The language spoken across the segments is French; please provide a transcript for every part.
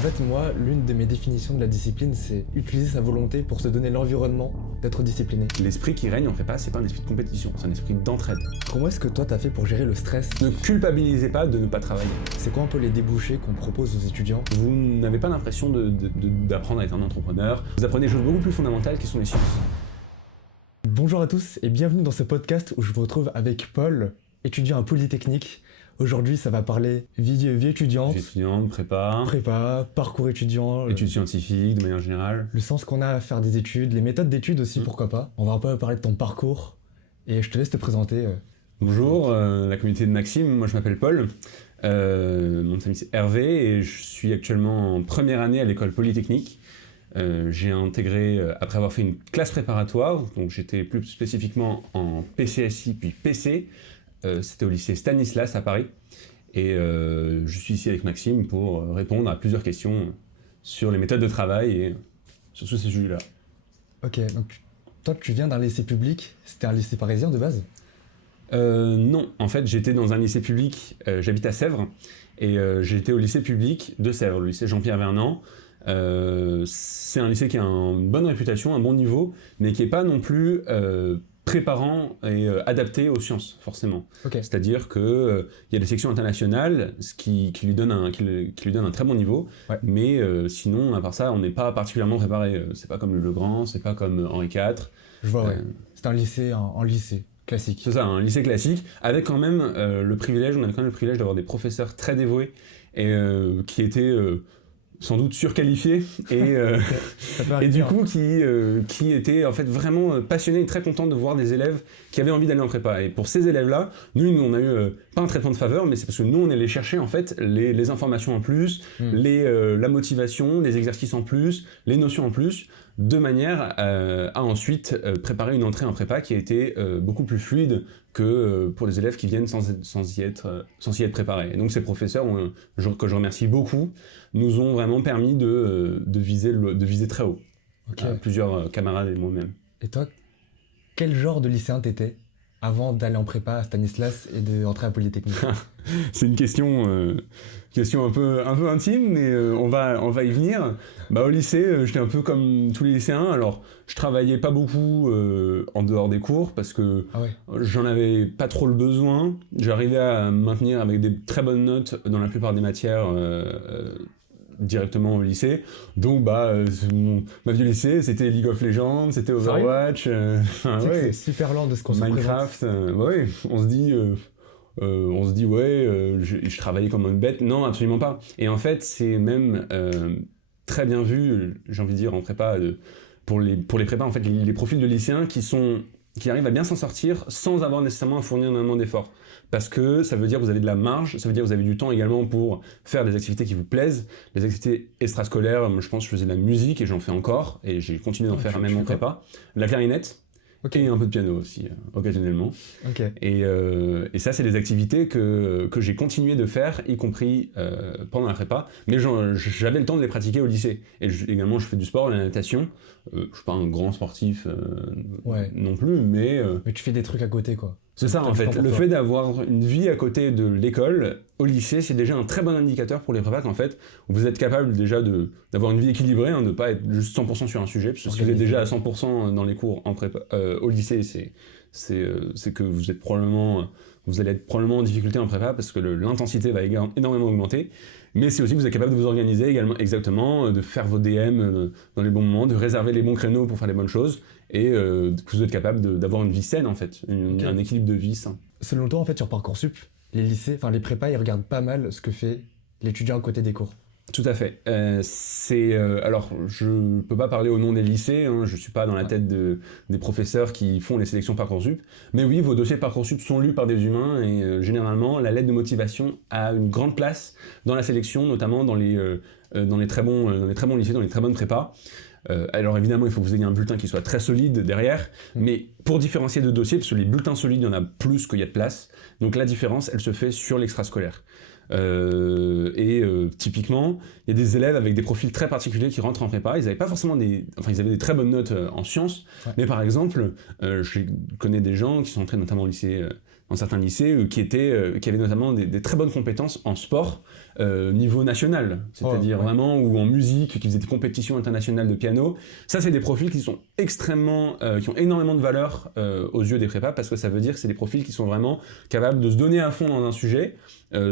En fait, moi, l'une de mes définitions de la discipline, c'est utiliser sa volonté pour se donner l'environnement d'être discipliné. L'esprit qui règne en prépa, c'est pas un esprit de compétition, c'est un esprit d'entraide. Comment est-ce que toi, t'as fait pour gérer le stress? Ne culpabilisez pas de ne pas travailler. C'est quoi un peu les débouchés qu'on propose aux étudiants? Vous n'avez pas l'impression d'apprendre à être un entrepreneur. Vous apprenez des choses beaucoup plus fondamentales qui sont les sciences. Bonjour à tous et bienvenue dans ce podcast où je vous retrouve avec Paul, étudiant à Polytechnique. Aujourd'hui, ça va parler vie étudiante, prépa, parcours étudiant, études scientifiques de manière générale. le sens qu'on a à faire des études, les méthodes d'études aussi, pourquoi pas. On va un peu parler de ton parcours et je te laisse te présenter. Bonjour, la communauté de Maxime, moi je m'appelle Paul. Mon nom de famille c'est Hervé et je suis actuellement en première année à l'école Polytechnique. J'ai intégré, après avoir fait une classe préparatoire, donc j'étais plus spécifiquement en PCSI puis PC, c'était au lycée Stanislas à Paris, et je suis ici avec Maxime pour répondre à plusieurs questions sur les méthodes de travail et sur tous ces sujets-là. Ok, donc toi tu viens d'un lycée public, c'était un lycée parisien de base? Non, en fait j'étais dans un lycée public, j'habite à Sèvres, et j'étais au lycée public de Sèvres, le lycée Jean-Pierre Vernant. C'est un lycée qui a une bonne réputation, un bon niveau, mais qui n'est pas non plus préparant et adapté aux sciences, forcément. Okay. C'est-à-dire qu'il y a des sections internationales, ce qui lui donne un très bon niveau, ouais. Mais sinon, à part ça, on n'est pas particulièrement préparé. C'est pas comme le Legrand, c'est pas comme Henri IV. Je vois, ouais. C'est un lycée en lycée. Classique. C'est ça, un lycée classique, avec quand même on avait quand même le privilège d'avoir des professeurs très dévoués et qui étaient sans doute surqualifiés et du coup qui étaient en fait vraiment passionnés et très contents de voir des élèves qui avaient envie d'aller en prépa. Et pour ces élèves-là, nous on a eu pas un traitement de faveur, mais c'est parce que nous on allait chercher en fait les informations en plus, la motivation, les exercices en plus, les notions en plus, de manière à ensuite préparer une entrée en prépa qui a été beaucoup plus fluide que pour les élèves qui viennent sans y être préparés. Et donc ces professeurs, que je remercie beaucoup, nous ont vraiment permis de viser très haut. Okay. Plusieurs camarades et moi-même. Et toi, quel genre de lycéen t'étais avant d'aller en prépa à Stanislas et d'entrer à Polytechnique? C'est une question un peu intime, mais on va y venir. Au lycée, j'étais un peu comme tous les lycéens. Alors, je travaillais pas beaucoup en dehors des cours parce que j'en avais pas trop le besoin. J'arrivais à me maintenir avec des très bonnes notes dans la plupart des matières directement au lycée. Donc ma vie au lycée, c'était League of Legends, c'était Overwatch. C'est super lent de ce qu'on se Minecraft. On se dit je travaillais comme une bête. Non, absolument pas. Et en fait, c'est même très bien vu, j'ai envie de dire, en prépa, pour les prépas, en fait, les profils de lycéens qui arrivent à bien s'en sortir sans avoir nécessairement à fournir énormément d'efforts. Parce que ça veut dire que vous avez de la marge, ça veut dire que vous avez du temps également pour faire des activités qui vous plaisent, des activités extrascolaires. Moi, je pense que je faisais de la musique et j'en fais encore, et j'ai continué d'en faire même en prépa. De la clarinette. Okay. Et un peu de piano aussi, occasionnellement. Okay. Et ça, c'est des activités que j'ai continué de faire, y compris pendant la prépa. Mais j'avais le temps de les pratiquer au lycée. Et également, je fais du sport, la natation. Je suis pas un grand sportif non plus, mais... Mais tu fais des trucs à côté, quoi. C'est ça, en fait. Le fait d'avoir une vie à côté de l'école, au lycée, c'est déjà un très bon indicateur pour les prépas qu'en fait, vous êtes capable déjà d'avoir une vie équilibrée, de ne pas être juste 100% sur un sujet, parce que si vous êtes déjà à 100% dans les cours en prépa, au lycée, c'est que vous allez être probablement en difficulté en prépa, parce que l'intensité va énormément augmenter. Mais c'est aussi que vous êtes capable de vous organiser également exactement, de faire vos DM dans les bons moments, de réserver les bons créneaux pour faire les bonnes choses, et que vous êtes capable d'avoir une vie saine en fait, un équilibre de vie sain. Selon toi en fait sur Parcoursup, les lycées, enfin les prépas, ils regardent pas mal ce que fait l'étudiant à côté des cours. Tout à fait. Alors, je peux pas parler au nom des lycées, je suis pas dans la tête des professeurs qui font les sélections Parcoursup, mais oui, vos dossiers Parcoursup sont lus par des humains et généralement, la lettre de motivation a une grande place dans la sélection, notamment dans les très bons lycées, dans les très bonnes prépas. Alors évidemment, il faut que vous ayez un bulletin qui soit très solide derrière, mais pour différencier de dossiers, parce que les bulletins solides, il y en a plus qu'il y a de place, donc la différence, elle se fait sur l'extrascolaire. Typiquement, il y a des élèves avec des profils très particuliers qui rentrent en prépa, ils avaient des très bonnes notes en sciences, mais par exemple, je connais des gens qui sont entrés notamment au lycée dans certains lycées qui avaient notamment des très bonnes compétences en sport niveau national, c'est-à-dire vraiment, ou en musique, qui faisaient des compétitions internationales de piano. Ça, c'est des profils qui sont extrêmement, qui ont énormément de valeur aux yeux des prépas, parce que ça veut dire que c'est des profils qui sont vraiment capables de se donner à fond dans un sujet,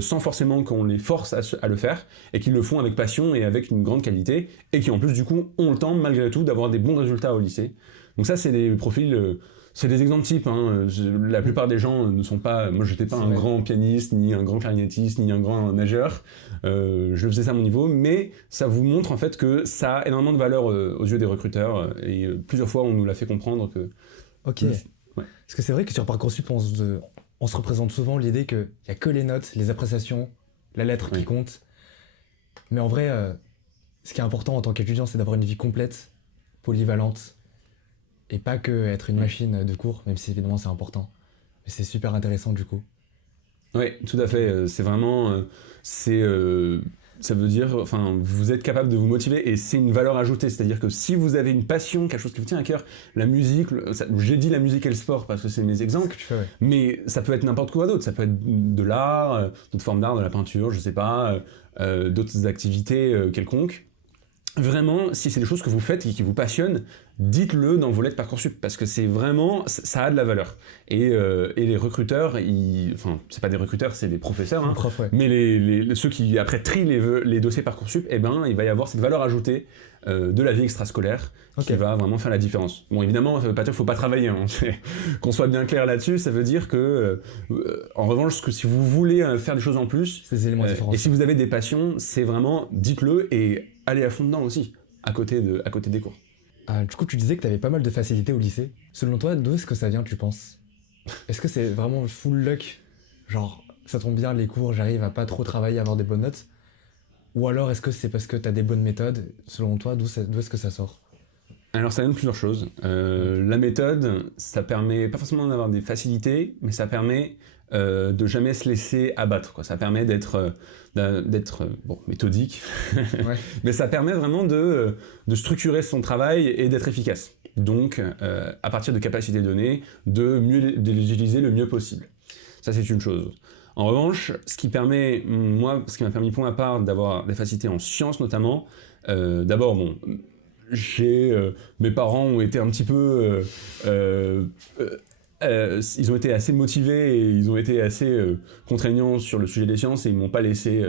sans forcément qu'on les force à le faire, et qui le font avec passion et avec une grande qualité, et qui en plus du coup ont le temps malgré tout d'avoir des bons résultats au lycée. Donc ça, c'est des profils... c'est des exemples types, hein. La plupart des gens ne sont pas... Moi, j'étais pas un grand pianiste, ni un grand clarinettiste, ni un grand nageur. Je faisais ça à mon niveau, mais ça vous montre en fait que ça a énormément de valeur aux yeux des recruteurs. Et plusieurs fois, on nous l'a fait comprendre que... Ok. Parce que c'est vrai que sur Parcoursup, on se représente souvent l'idée qu'il n'y a que les notes, les appréciations, la lettre qui compte. Mais en vrai, ce qui est important en tant qu'étudiant, c'est d'avoir une vie complète, polyvalente, et pas que être une machine de cours, même si évidemment c'est important. Mais c'est super intéressant du coup. Oui, tout à fait. C'est vraiment... ça veut dire, enfin, vous êtes capable de vous motiver et c'est une valeur ajoutée. C'est-à-dire que si vous avez une passion, quelque chose qui vous tient à cœur, la musique, j'ai dit la musique et le sport parce que c'est mes exemples, mais ça peut être n'importe quoi d'autre. Ça peut être de l'art, d'autres formes d'art, de la peinture, je sais pas, d'autres activités quelconques. Vraiment, si c'est des choses que vous faites et qui vous passionnent, dites-le dans vos lettres Parcoursup, parce que c'est vraiment, ça a de la valeur. Et les recruteurs, enfin, c'est pas des recruteurs, c'est des professeurs, hein, mais ceux qui après trient les dossiers Parcoursup, eh ben, il va y avoir cette valeur ajoutée de la vie extrascolaire qui va vraiment faire la différence. Bon, évidemment, ça veut pas dire qu'il faut pas travailler, hein, qu'on soit bien clair là-dessus, ça veut dire que, en revanche, que si vous voulez faire des choses en plus, et si vous avez des passions, c'est vraiment, dites-le et allez à fond dedans aussi, à côté des cours. Du coup, tu disais que tu avais pas mal de facilité au lycée. Selon toi, d'où est-ce que ça vient, tu penses? Est-ce que c'est vraiment full luck? Genre, ça tombe bien, les cours, j'arrive à pas trop travailler, à avoir des bonnes notes? Ou alors, est-ce que c'est parce que tu as des bonnes méthodes? Selon toi, d'où est-ce que ça sort? Alors, ça vient de plusieurs choses. La méthode, ça permet pas forcément d'avoir des facilités, mais ça permet de jamais se laisser abattre, quoi. Ça permet d'être méthodique, mais ça permet vraiment de structurer son travail et d'être efficace. Donc, à partir de capacités données, de les utiliser le mieux possible. Ça, c'est une chose. En revanche, ce qui m'a permis pour ma part d'avoir des facilités en sciences notamment, d'abord, bon, mes parents ont été un petit peu... ils ont été assez motivés et ils ont été assez contraignants sur le sujet des sciences et ils m'ont pas laissé,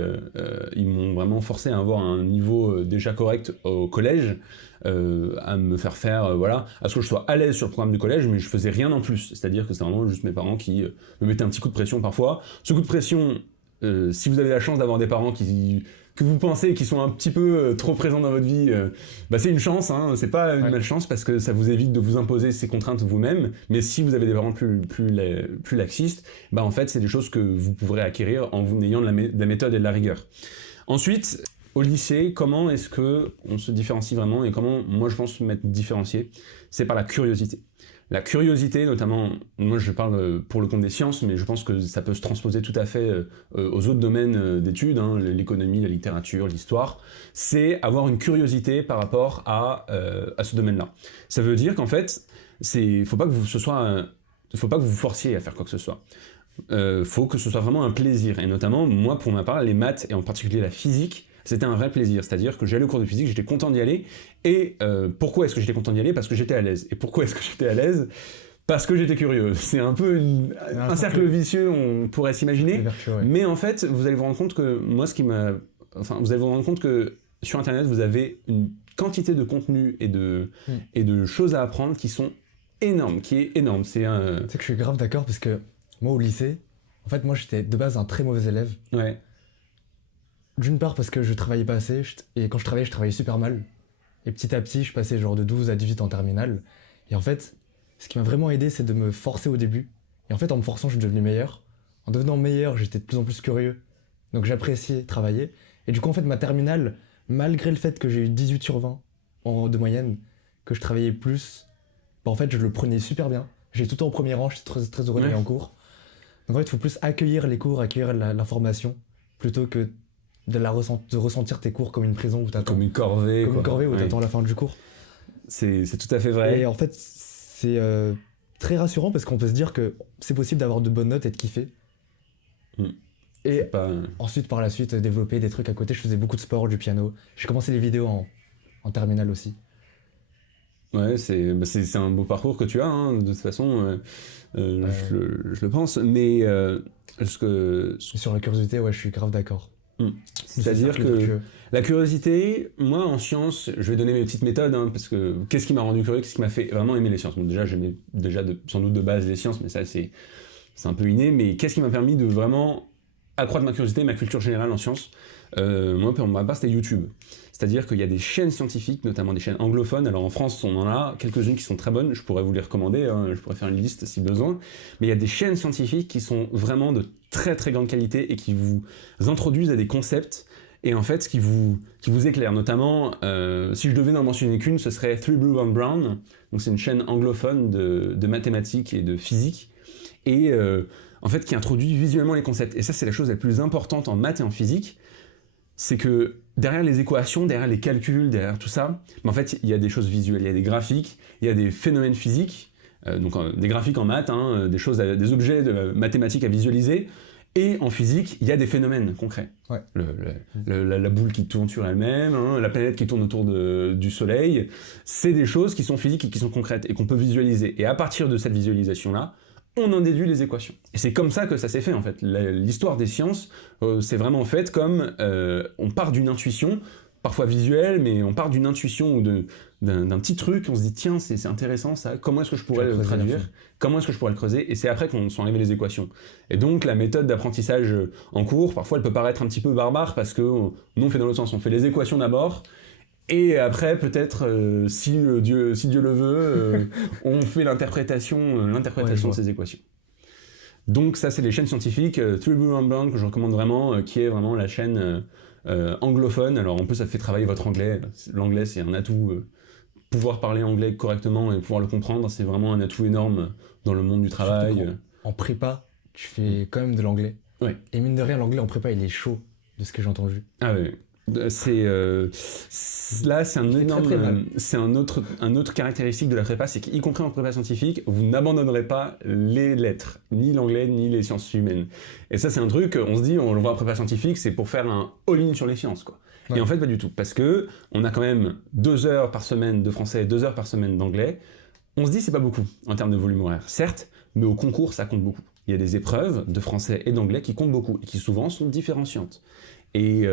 ils m'ont vraiment forcé à avoir un niveau déjà correct au collège, à me faire à ce que je sois à l'aise sur le programme du collège, mais je faisais rien en plus. C'est-à-dire que c'est vraiment juste mes parents qui me mettaient un petit coup de pression parfois. Ce coup de pression, si vous avez la chance d'avoir des parents que vous pensez qui sont un petit peu trop présents dans votre vie, c'est une chance, hein, c'est pas une malchance parce que ça vous évite de vous imposer ces contraintes vous-même, mais si vous avez des parents plus laxistes, en fait c'est des choses que vous pourrez acquérir en vous ayant de la méthode et de la rigueur. Ensuite, au lycée, comment est-ce qu'on se différencie vraiment et comment, moi je pense m'être différencié, c'est par la curiosité. La curiosité, notamment, moi je parle pour le compte des sciences, mais je pense que ça peut se transposer tout à fait aux autres domaines d'études, hein, l'économie, la littérature, l'histoire, c'est avoir une curiosité par rapport à ce domaine-là. Ça veut dire qu'en fait, faut pas que vous vous forciez à faire quoi que ce soit. Faut que ce soit vraiment un plaisir, et notamment, moi pour ma part, les maths, et en particulier la physique, c'était un vrai plaisir, c'est-à-dire que j'allais au cours de physique, j'étais content d'y aller, et pourquoi est-ce que j'étais content d'y aller? Parce que j'étais à l'aise. Et pourquoi est-ce que j'étais à l'aise? Parce que j'étais curieux. C'est un peu un cercle vicieux, on pourrait s'imaginer, mais en fait, vous allez vous rendre compte que, vous allez vous rendre compte que sur Internet, vous avez une quantité de contenu et de choses à apprendre qui sont énormes, qui est énorme. C'est que je suis grave d'accord, parce que moi, au lycée, en fait, moi, j'étais de base un très mauvais élève. Ouais. D'une part parce que je travaillais pas assez, et quand je travaillais super mal. Et petit à petit, je passais genre de 12 à 18 en terminale. Et en fait, ce qui m'a vraiment aidé, c'est de me forcer au début. Et en fait, en me forçant, je suis devenu meilleur. En devenant meilleur, j'étais de plus en plus curieux. Donc j'appréciais travailler. Et du coup, en fait, ma terminale, malgré le fait que j'ai eu 18 sur 20 de moyenne, que je travaillais plus, en fait, je le prenais super bien. J'ai tout le temps au premier rang, j'étais très, très heureux d'aller en cours. Donc en fait, il faut plus accueillir les cours, accueillir l'information, plutôt que de ressentir tes cours comme une prison où t'attends. Comme une corvée. Comme une corvée où t'attends la fin du cours. C'est tout à fait vrai. Et en fait, c'est très rassurant parce qu'on peut se dire que c'est possible d'avoir de bonnes notes et de kiffer. Et ensuite, par la suite, développer des trucs à côté. Je faisais beaucoup de sport, du piano. J'ai commencé les vidéos en terminale aussi. Ouais, c'est un beau parcours que tu as, hein, de toute façon, je le pense. Mais sur la curiosité, ouais, je suis grave d'accord. C'est-à-dire que la curiosité, moi en sciences, je vais donner mes petites méthodes, hein, parce que qu'est-ce qui m'a rendu curieux, qu'est-ce qui m'a fait vraiment aimer les sciences. Bon, déjà, j'aimais sans doute de base les sciences, mais ça c'est un peu inné. Mais qu'est-ce qui m'a permis de vraiment accroître ma curiosité, ma culture générale en sciences? Moi, pour ma part, c'était YouTube. C'est-à-dire qu'il y a des chaînes scientifiques, notamment des chaînes anglophones. Alors en France, on en a quelques-unes qui sont très bonnes, je pourrais vous les recommander, hein, je pourrais faire une liste si besoin. Mais il y a des chaînes scientifiques qui sont vraiment de très très grande qualité et qui vous introduisent à des concepts et en fait qui vous éclairent. Notamment, si je devais n'en mentionner qu'une, ce serait Three Blue One Brown. Donc c'est une chaîne anglophone de mathématiques et de physique. Et en fait qui introduit visuellement les concepts. Et ça, c'est la chose la plus importante en maths et en physique. C'est que derrière les équations, derrière les calculs, derrière tout ça, en fait, il y a des choses visuelles, il y a des graphiques, il y a des phénomènes physiques, donc des graphiques en maths, hein, des objets mathématiques à visualiser, et en physique, il y a des phénomènes concrets. Ouais. La boule qui tourne sur elle-même, hein, la planète qui tourne autour du Soleil, c'est des choses qui sont physiques et qui sont concrètes, et qu'on peut visualiser. Et à partir de cette visualisation-là, on en déduit les équations. Et c'est comme ça que ça s'est fait en fait. L'histoire des sciences, c'est vraiment fait comme on part d'une intuition, parfois visuelle, mais on part d'une intuition ou d'un petit truc, on se dit tiens, c'est intéressant ça, comment est-ce que je pourrais le traduire, comment est-ce que je pourrais le creuser, et c'est après qu'on sont arrivés les équations. Et donc la méthode d'apprentissage en cours, parfois elle peut paraître un petit peu barbare parce que nous on fait dans l'autre sens, on fait les équations d'abord, et après, peut-être, si Dieu le veut, on fait l'interprétation de ces équations. Donc ça, c'est les chaînes scientifiques. Three Blue One Brown, que je recommande vraiment, qui est vraiment la chaîne anglophone. Alors en plus, ça fait travailler votre anglais. L'anglais, c'est un atout. Pouvoir parler anglais correctement et pouvoir le comprendre, c'est vraiment un atout énorme dans le monde du travail. En prépa, tu fais quand même de l'anglais. Ouais. Et mine de rien, l'anglais en prépa, il est chaud, de ce que j'ai entendu. Ah oui. Là, c'est une autre caractéristique de la prépa, c'est qu'y compris en prépa scientifique, vous n'abandonnerez pas les lettres, ni l'anglais, ni les sciences humaines. Et ça, c'est un truc, on se dit, on le voit en prépa scientifique, c'est pour faire un all-in sur les sciences, quoi. Ouais. Et en fait, pas du tout, parce que on a quand même 2 heures par semaine de français, 2 heures par semaine d'anglais. On se dit, c'est pas beaucoup en termes de volume horaire, certes, mais au concours, ça compte beaucoup. Il y a des épreuves de français et d'anglais qui comptent beaucoup et qui souvent sont différenciantes. Et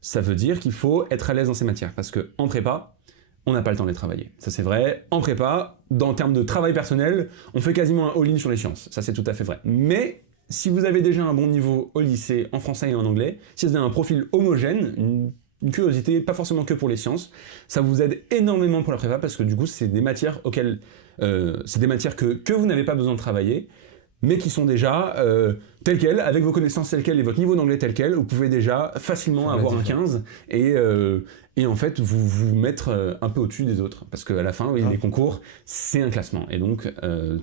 ça veut dire qu'il faut être à l'aise dans ces matières, parce qu'en prépa, on n'a pas le temps de les travailler. Ça c'est vrai. En prépa, en termes de travail personnel, on fait quasiment un all-in sur les sciences. Ça c'est tout à fait vrai. Mais si vous avez déjà un bon niveau au lycée en français et en anglais, si vous avez un profil homogène, une curiosité, pas forcément que pour les sciences, ça vous aide énormément pour la prépa, parce que du coup, c'est des matières auxquelles, c'est des matières que vous n'avez pas besoin de travailler, mais qui sont déjà telles quelles, avec vos connaissances telles quelles et votre niveau d'anglais tel quel, vous pouvez déjà facilement avoir un 15 et en fait vous mettre un peu au-dessus des autres. Parce qu'à la fin, oui, les concours, c'est un classement. Et donc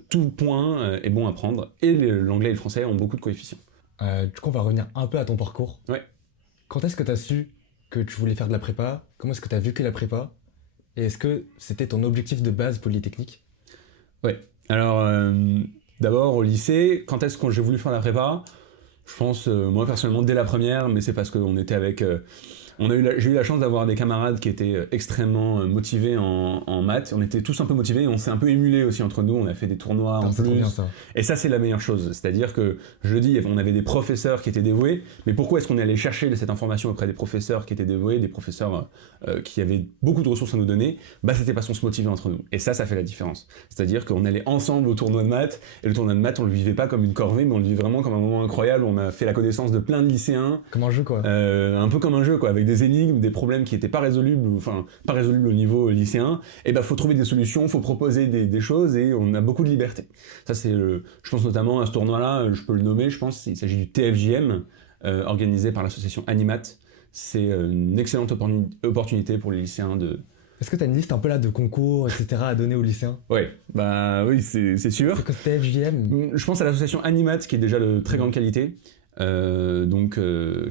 tout point est bon à prendre. Et l'anglais et le français ont beaucoup de coefficients. Du coup, on va revenir un peu à ton parcours. Ouais. Quand est-ce que tu as su que tu voulais faire de la prépa? Comment est-ce que tu as vécu la prépa? Et est-ce que c'était ton objectif de base Polytechnique? Ouais. Alors... D'abord, au lycée, quand est-ce que j'ai voulu faire la prépa? Je pense, moi personnellement, dès la première, mais c'est parce qu'on était avec... j'ai eu la chance d'avoir des camarades qui étaient extrêmement motivés en maths. On était tous un peu motivés et on s'est un peu émulés aussi entre nous. On a fait des tournois en plus. Bien, ça. Et ça, c'est la meilleure chose. C'est-à-dire que, je le dis, on avait des professeurs qui étaient dévoués. Mais pourquoi est-ce qu'on allait chercher cette information auprès des professeurs qui étaient dévoués, des professeurs qui avaient beaucoup de ressources à nous donner? Bah, c'était parce qu'on se motivait entre nous. Et ça fait la différence. C'est-à-dire qu'on allait ensemble au tournoi de maths. Et le tournoi de maths, on le vivait pas comme une corvée, mais on le vivait vraiment comme un moment incroyable. On a fait la connaissance de plein de lycéens. Comme un jeu, quoi. Un peu comme un jeu, quoi, avec des énigmes, des problèmes qui n'étaient pas résolubles, pas résolubles au niveau lycéen, et faut trouver des solutions, faut proposer des choses, et on a beaucoup de liberté. Ça c'est, je pense notamment à ce tournoi-là, je peux le nommer, je pense, il s'agit du TFJM, organisé par l'association Animat. C'est une excellente opportunité pour les lycéens de... Est-ce que tu as une liste un peu là de concours, etc. à donner aux lycéens? Ouais, bah oui, c'est sûr. C'est quoi ce TFJM? Je pense à l'association Animat, qui est déjà de très grande qualité.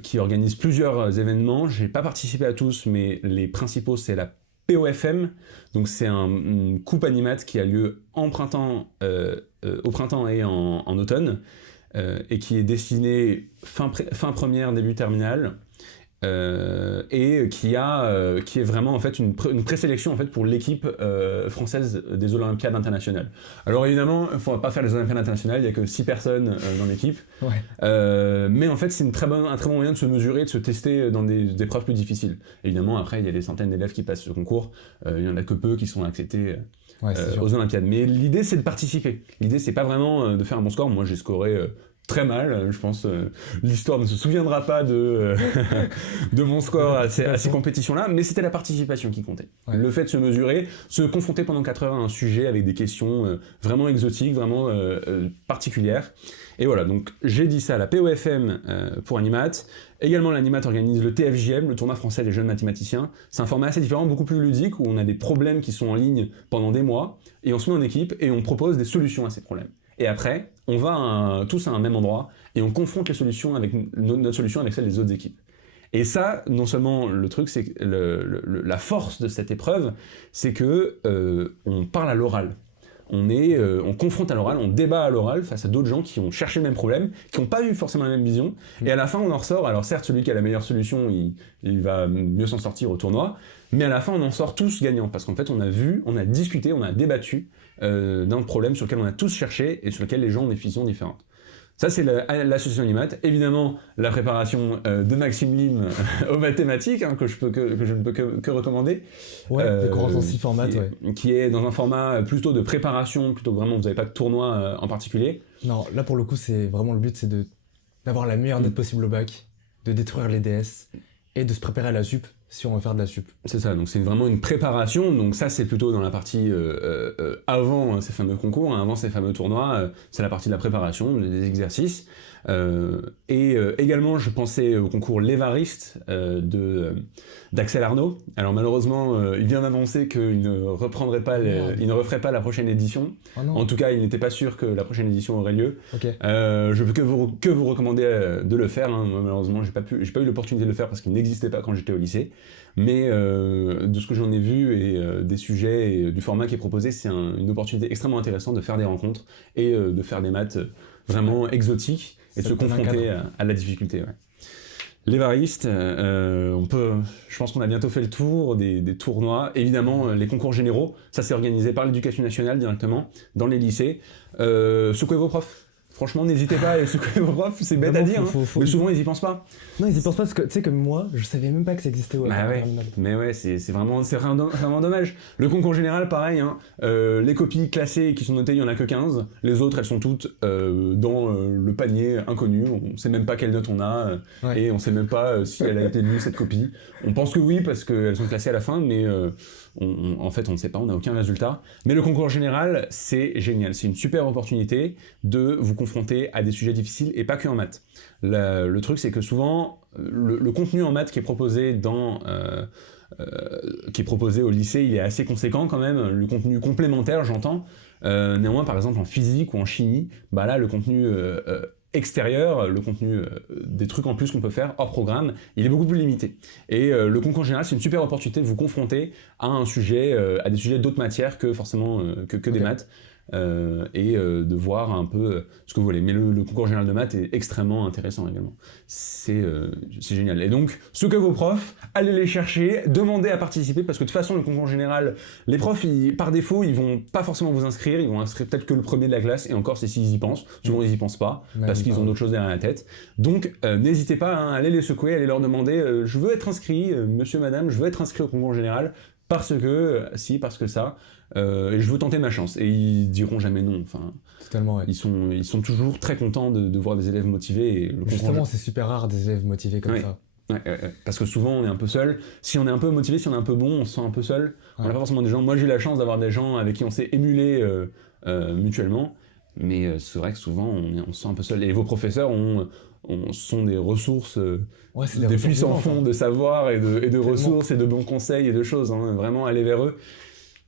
Qui organise plusieurs événements. J'ai pas participé à tous, mais les principaux, c'est la POFM. Donc c'est une coupe animat qui a lieu au printemps et en automne, et qui est destinée fin première, début terminale. Et qui est vraiment en fait une présélection en fait pour l'équipe française des Olympiades internationales. Alors évidemment, il ne faut pas faire les Olympiades internationales, il n'y a que 6 personnes dans l'équipe. Ouais. Mais en fait, c'est un très bon moyen de se mesurer, de se tester dans des épreuves plus difficiles. Évidemment, après, il y a des centaines d'élèves qui passent ce concours, il n'y en a que peu qui sont acceptés aux Olympiades. Mais l'idée, c'est de participer. L'idée, c'est pas vraiment de faire un bon score. Moi, j'ai scoré très mal, je pense. L'histoire ne se souviendra pas de mon score à ces compétitions-là, mais c'était la participation qui comptait. Ouais. Le fait de se mesurer, se confronter pendant 4 heures à un sujet avec des questions vraiment exotiques, vraiment particulières. Et voilà, donc j'ai dit ça à la POFM pour Animat. Également, l'Animat organise le TFJM, le tournoi français des jeunes mathématiciens. C'est un format assez différent, beaucoup plus ludique, où on a des problèmes qui sont en ligne pendant des mois, et on se met en équipe et on propose des solutions à ces problèmes. Et après, on va tous à un même endroit et on confronte les solutions avec notre solution avec celle des autres équipes. Et ça, non seulement le truc, c'est la force de cette épreuve, c'est que on parle à l'oral. On confronte à l'oral, on débat à l'oral face à d'autres gens qui ont cherché le même problème, qui n'ont pas eu forcément la même vision. Et à la fin, on en ressort. Alors certes, celui qui a la meilleure solution, il va mieux s'en sortir au tournoi. Mais à la fin, on en sort tous gagnants. Parce qu'en fait, on a discuté, on a débattu d'un problème sur lequel on a tous cherché et sur lequel les gens ont des visions différentes. Ça, c'est l'association Animat. Évidemment, la préparation de Maxime Lim aux mathématiques, que je ne peux que recommander. Ouais, de cours dans 6 formats, qui est dans un format plutôt de préparation, plutôt que vraiment, vous n'avez pas de tournoi en particulier. Non, là, pour le coup, c'est vraiment le but, c'est d'avoir la meilleure note possible au bac, de détruire les DS et de se préparer à la sup si on veut faire de la sup. C'est ça, donc c'est vraiment une préparation, donc ça c'est plutôt dans la partie avant ces fameux concours, avant ces fameux tournois, c'est la partie de la préparation, des exercices. Et également je pensais au concours L'Évariste d'Axel Arnaud. Alors malheureusement il vient d'annoncer qu'il ne referait pas la prochaine édition. Oh en tout cas il n'était pas sûr que la prochaine édition aurait lieu. Okay. Je peux que vous recommander de le faire, hein. Malheureusement j'ai pas eu l'opportunité de le faire parce qu'il n'existait pas quand j'étais au lycée. Mais de ce que j'en ai vu et des sujets et du format qui est proposé, c'est une opportunité extrêmement intéressante de faire des rencontres et de faire des maths vraiment exotiques et de se confronter à la difficulté. Ouais. L'Évariste, je pense qu'on a bientôt fait le tour des tournois. Évidemment, les concours généraux, ça c'est organisé par l'Éducation nationale directement dans les lycées. Secouez vos profs. Franchement, n'hésitez pas à secouer vos profs, c'est bête à dire, mais souvent ils y pensent pas. Non, ils y pensent pas parce que, tu sais, comme moi, je savais même pas que ça existait. Mais ouais, c'est vraiment dommage. Le concours général, pareil, hein, les copies classées qui sont notées, il y en a que 15. Les autres, elles sont toutes dans le panier inconnu. On sait même pas quelle note on a, et on sait même pas si elle a été lue, cette copie. On pense que oui, parce qu'elles sont classées à la fin, mais en fait, on ne sait pas, on n'a aucun résultat. Mais le concours général, c'est génial. C'est une super opportunité de vous confronter à des sujets difficiles, et pas que en maths. Le truc, c'est que souvent, le contenu en maths qui est proposé au lycée, il est assez conséquent quand même. Le contenu complémentaire, j'entends. Néanmoins, par exemple, en physique ou en chimie, là, le contenu extérieur, le contenu des trucs en plus qu'on peut faire hors programme, il est beaucoup plus limité. Et le concours général, c'est une super opportunité de vous confronter à un sujet, à des sujets d'autres matières que forcément que des maths. Et de voir un peu ce que vous voulez. Mais le concours général de maths est extrêmement intéressant également. C'est génial. Et donc, ce que vos profs, allez les chercher, demandez à participer, parce que de toute façon, le concours général, les profs, par défaut, ils vont pas forcément vous inscrire, ils vont inscrire peut-être que le premier de la classe, et encore, c'est s'ils y pensent. Souvent, ils y pensent pas, parce qu'ils ont d'autres choses derrière la tête. Donc, n'hésitez pas, allez les secouer, allez leur demander, je veux être inscrit, monsieur, madame, je veux être inscrit au concours général, parce que, parce que ça, et je veux tenter ma chance. Et ils diront jamais non. Enfin, totalement, ouais. Ils sont toujours très contents de voir des élèves motivés. Et justement, c'est super rare des élèves motivés comme ça. Ouais, parce que souvent on est un peu seul. Si on est un peu motivé, si on est un peu bon, on se sent un peu seul. On n'a pas forcément des gens. Moi j'ai eu la chance d'avoir des gens avec qui on s'est émulé mutuellement. Mais c'est vrai que souvent on se sent un peu seul. Et vos professeurs sont des ressources, des puissants fonds de savoir et de ressources et de bons conseils et de choses. Hein. Vraiment, allez vers eux.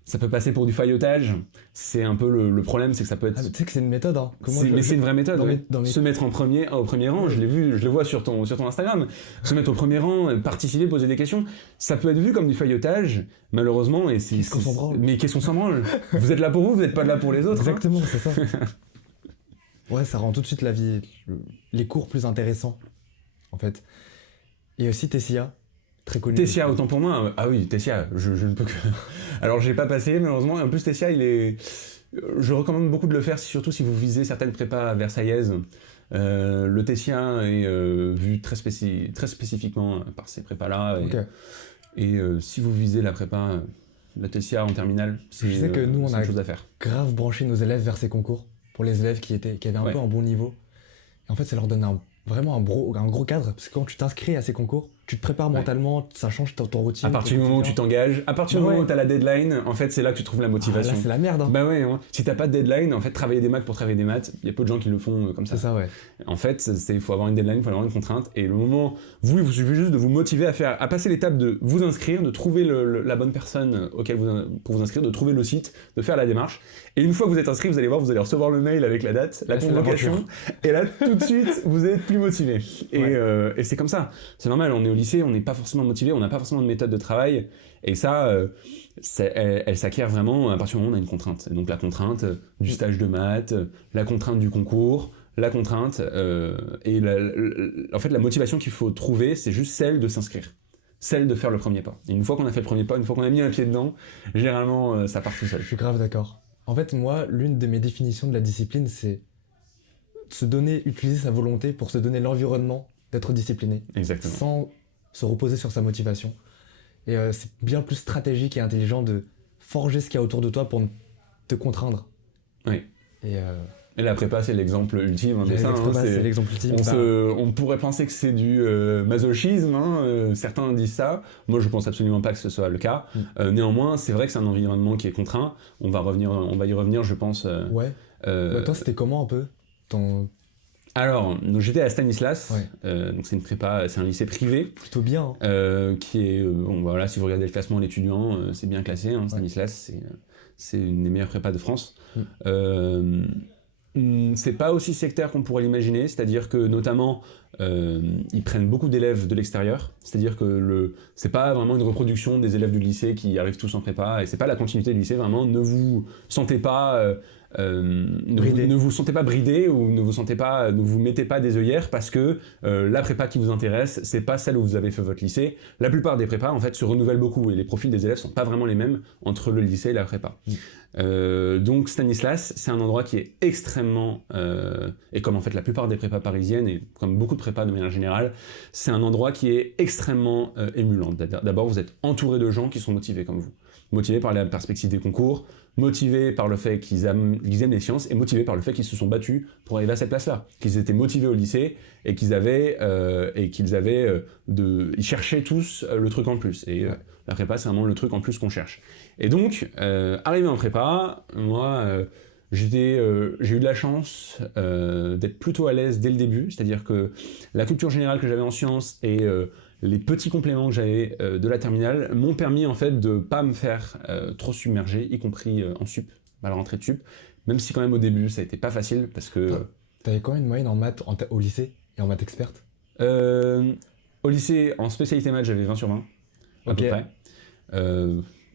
Ça peut passer pour du faillotage. C'est un peu le problème, c'est que ça peut être... Ah, tu sais que c'est une méthode, hein. Mais c'est une vraie méthode, Se mettre au premier rang, je le vois sur ton Instagram. Se mettre au premier rang, participer, poser des questions, ça peut être vu comme du faillotage, malheureusement. Qu'est-ce qu'on s'en branle ? Mais qu'est-ce qu'on s'en branle ? Vous êtes là pour vous n'êtes pas là pour les autres. Exactement, c'est ça. Ouais, ça rend tout de suite les cours plus intéressants, en fait. Et aussi Tessia, très connu. Tessia, autant pour moi. Ah oui, Tessia, je ne peux que... Alors, j'ai pas passé, malheureusement. Et en plus, Tessia, je recommande beaucoup de le faire, surtout si vous visez certaines prépas versaillaises. Le Tessia est vu très spécifiquement par ces prépas-là. Et si vous visez la prépa, la Tessia en terminale, c'est une chose à faire. Grave branché nos élèves vers ces concours, pour les élèves qui avaient un peu un bon niveau. Et en fait, ça leur donne vraiment un gros cadre, parce que quand tu t'inscris à ces concours, tu te prépares mentalement, ça change ton routine. À partir du moment où tu t'engages, à partir du moment où tu as la deadline, en fait, c'est là que tu trouves la motivation. Là, c'est la merde. Hein. Bah ouais, si t'as pas de deadline, en fait, travailler des maths pour travailler des maths, il y a peu de gens qui le font comme ça. C'est ça, ouais. En fait, il faut avoir une deadline, il faut avoir une contrainte, et le moment, il vous suffit juste de vous motiver à passer l'étape de vous inscrire, de trouver la bonne personne pour vous inscrire, de trouver le site, de faire la démarche. Et une fois que vous êtes inscrit, vous allez voir, vous allez recevoir le mail avec la date, la convocation, et là, tout de suite, vous êtes plus motivé. Et c'est comme ça. C'est normal, on est au lycée, on n'est pas forcément motivé, on n'a pas forcément de méthode de travail, et ça, elle s'acquiert vraiment à partir du moment où on a une contrainte. Et donc la contrainte du stage de maths, la contrainte du concours, la contrainte, en fait la motivation qu'il faut trouver, c'est juste celle de s'inscrire. Celle de faire le premier pas. Et une fois qu'on a fait le premier pas, une fois qu'on a mis un pied dedans, généralement ça part tout seul. Je suis grave d'accord. En fait, moi, l'une de mes définitions de la discipline, c'est utiliser sa volonté pour se donner l'environnement d'être discipliné. Exactement. Sans se reposer sur sa motivation. Et c'est bien plus stratégique et intelligent de forger ce qu'il y a autour de toi pour te contraindre. Oui. Et la prépa, c'est l'exemple ultime de ça. C'est l'exemple ultime. On pourrait penser que c'est du masochisme, certains disent ça. Moi, je pense absolument pas que ce soit le cas. Néanmoins, c'est vrai que c'est un environnement qui est contraint. On va y revenir, je pense. Ouais. Toi, c'était comment un peu Alors, donc j'étais à Stanislas, donc c'est une prépa, c'est un lycée privé. Plutôt bien. Qui est, voilà, si vous regardez le classement l'étudiant, c'est bien classé. Stanislas, c'est une des meilleures prépas de France. C'est pas aussi sectaire qu'on pourrait l'imaginer, c'est-à-dire que notamment ils prennent beaucoup d'élèves de l'extérieur, c'est-à-dire que c'est pas vraiment une reproduction des élèves du lycée qui arrivent tous en prépa, et c'est pas la continuité du lycée, vraiment, ne vous sentez pas ne vous sentez pas bridé ou ne vous mettez pas des œillères parce que la prépa qui vous intéresse, c'est pas celle où vous avez fait votre lycée. La plupart des prépas en fait se renouvellent beaucoup et les profils des élèves sont pas vraiment les mêmes entre le lycée et la prépa. Donc Stanislas, c'est un endroit qui est extrêmement, et comme en fait la plupart des prépas parisiennes et comme beaucoup de prépas de manière générale, c'est un endroit qui est extrêmement émulant. D'abord, vous êtes entouré de gens qui sont motivés comme vous. Motivés par la perspective des concours, motivés par le fait qu'ils aiment les sciences et motivés par le fait qu'ils se sont battus pour arriver à cette place-là. Qu'ils étaient motivés au lycée et ils cherchaient tous le truc en plus. Et la prépa, c'est vraiment le truc en plus qu'on cherche. Et donc, arrivé en prépa, moi, j'ai eu de la chance d'être plutôt à l'aise dès le début, c'est-à-dire que la culture générale que j'avais en sciences et les petits compléments que j'avais de la terminale m'ont permis en fait de pas me faire trop submerger, y compris en sup, à la rentrée de sup, même si quand même au début ça a été pas facile parce que... T'avais combien de moyenne en maths au lycée et en maths experte? Au lycée, en spécialité maths, j'avais 20 sur 20, à peu près.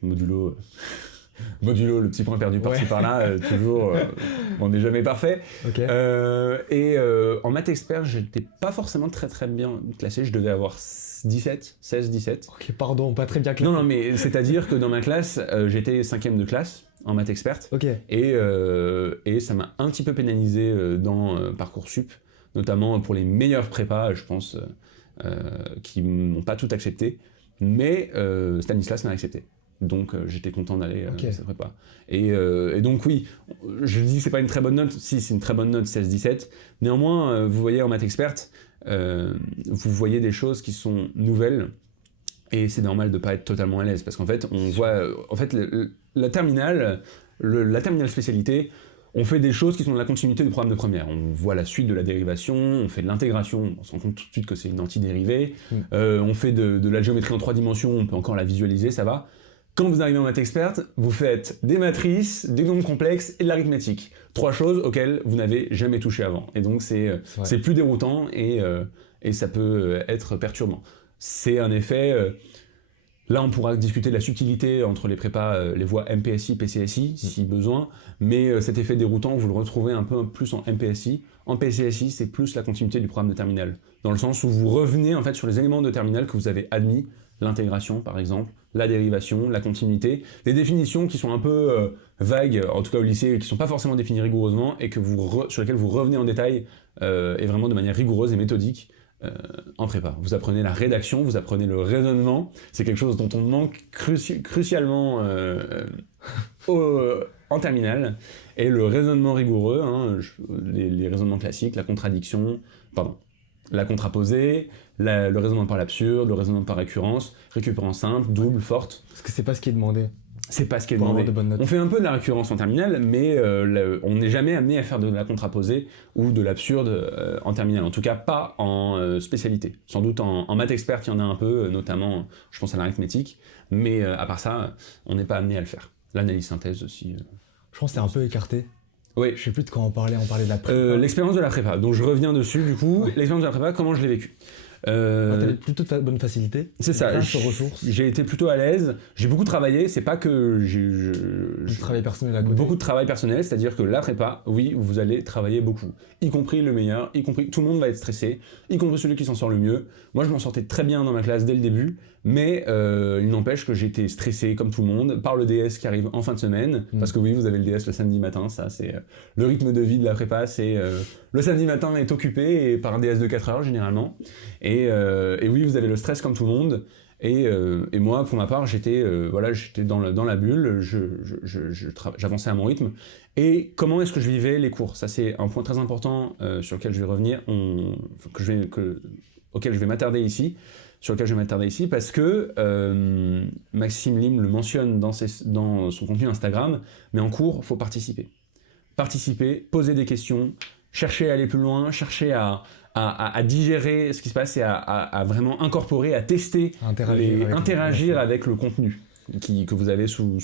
Modulo, le petit point perdu par-ci par-là, toujours, on n'est jamais parfait. Et en maths expert, j'étais pas forcément très très bien classé, je devais avoir 16, 17. Ok, pardon, pas très bien classé. Non, mais c'est-à-dire que dans ma classe, j'étais 5e de classe en maths experte. Et ça m'a un petit peu pénalisé dans Parcoursup, notamment pour les meilleurs prépas, je pense, qui m'ont pas tout accepté. Mais Stanislas m'a accepté. Donc j'étais content d'aller à cette prépa. Et donc oui, je dis que c'est pas une très bonne note, si c'est une très bonne note, 16-17. Néanmoins, vous voyez en maths experte, vous voyez des choses qui sont nouvelles, et c'est normal de pas être totalement à l'aise, parce qu'en fait, on voit, la terminale spécialité, on fait des choses qui sont dans la continuité du programme de première. On voit la suite de la dérivation, on fait de l'intégration, on se rend compte tout de suite que c'est une antidérivée, on fait de la géométrie en 3 dimensions, on peut encore la visualiser, ça va. Quand vous arrivez en maths experte, vous faites des matrices, des nombres complexes et de l'arithmétique. 3 choses auxquelles vous n'avez jamais touché avant. Et donc c'est plus déroutant et ça peut être perturbant. C'est un effet... Là, on pourra discuter de la subtilité entre les prépas, les voies MPSI, PCSI, si besoin, mais cet effet déroutant, vous le retrouvez un peu plus en MPSI. En PCSI, c'est plus la continuité du programme de terminale, dans le sens où vous revenez en fait sur les éléments de terminale que vous avez admis, l'intégration par exemple, la dérivation, la continuité, des définitions qui sont un peu vagues, en tout cas au lycée, qui ne sont pas forcément définies rigoureusement, et sur lesquelles vous revenez en détail, et vraiment de manière rigoureuse et méthodique, en prépa. Vous apprenez la rédaction, vous apprenez le raisonnement, c'est quelque chose dont on manque crucialement en terminale, et le raisonnement rigoureux, hein, les raisonnements classiques, la contraposée, le raisonnement par l'absurde, le raisonnement par récurrence simple, double, forte. Parce que c'est pas ce qui est demandé. C'est pas ce qui est demandé. On fait un peu de la récurrence en terminale, mais on n'est jamais amené à faire de la contraposée ou de l'absurde en terminale. En tout cas, pas en spécialité. Sans doute en maths experte, il y en a un peu, notamment, je pense à l'arithmétique, mais à part ça, on n'est pas amené à le faire. L'analyse synthèse aussi. Je pense que c'est un peu écarté. Oui. Je sais plus de quoi on parlait de la prépa. L'expérience de la prépa, donc je reviens dessus du coup. Ouais. L'expérience de la prépa, comment je l'ai vécue. T'avais plutôt de bonne facilité. C'est ça. J'ai été plutôt à l'aise. J'ai beaucoup travaillé. C'est pas que du travail personnel à côté. Beaucoup de travail personnel, c'est-à-dire que la prépa, oui, vous allez travailler beaucoup, y compris le meilleur, y compris tout le monde va être stressé, y compris celui qui s'en sort le mieux. Moi, je m'en sortais très bien dans ma classe dès le début, mais il n'empêche que j'étais stressé comme tout le monde par le DS qui arrive en fin de semaine, parce que oui, vous avez le DS le samedi matin. Ça, c'est le rythme de vie de la prépa. C'est le samedi matin est occupé et par un DS de 4 heures généralement. Et oui, vous avez le stress comme tout le monde. Et moi, pour ma part, j'étais dans la bulle, j'avançais à mon rythme. Et comment est-ce que je vivais les cours ? Ça, c'est un point très important sur lequel je vais revenir, auquel je vais m'attarder ici, parce que Maxime Lim le mentionne dans son contenu Instagram, mais en cours, il faut participer. Participer, poser des questions, chercher à aller plus loin, chercher à digérer ce qui se passe et à vraiment incorporer, à tester, interagir avec le contenu que vous avez sous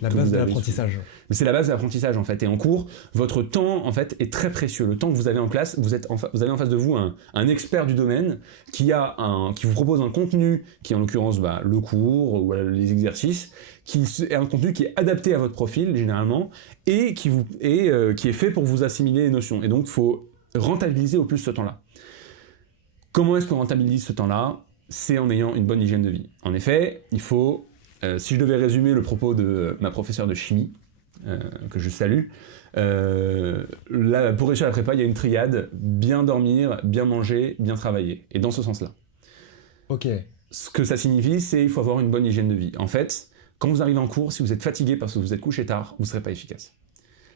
la base de l'apprentissage. Mais c'est la base de l'apprentissage en fait. Et en cours, votre temps en fait est très précieux. Le temps que vous avez en classe, vous avez en face de vous un expert du domaine qui vous propose un contenu qui est en l'occurrence le cours ou les exercices, qui est un contenu qui est adapté à votre profil généralement et qui est fait pour vous assimiler les notions. Et donc il faut rentabiliser au plus ce temps-là. Comment est-ce qu'on rentabilise ce temps-là ? C'est en ayant une bonne hygiène de vie. En effet, il faut, si je devais résumer le propos de ma professeure de chimie, que je salue, pour réussir la prépa, il y a une triade, bien dormir, bien manger, bien travailler. Et dans ce sens-là. Ok. Ce que ça signifie, c'est qu'il faut avoir une bonne hygiène de vie. En fait, quand vous arrivez en cours, si vous êtes fatigué parce que vous êtes couché tard, vous ne serez pas efficace.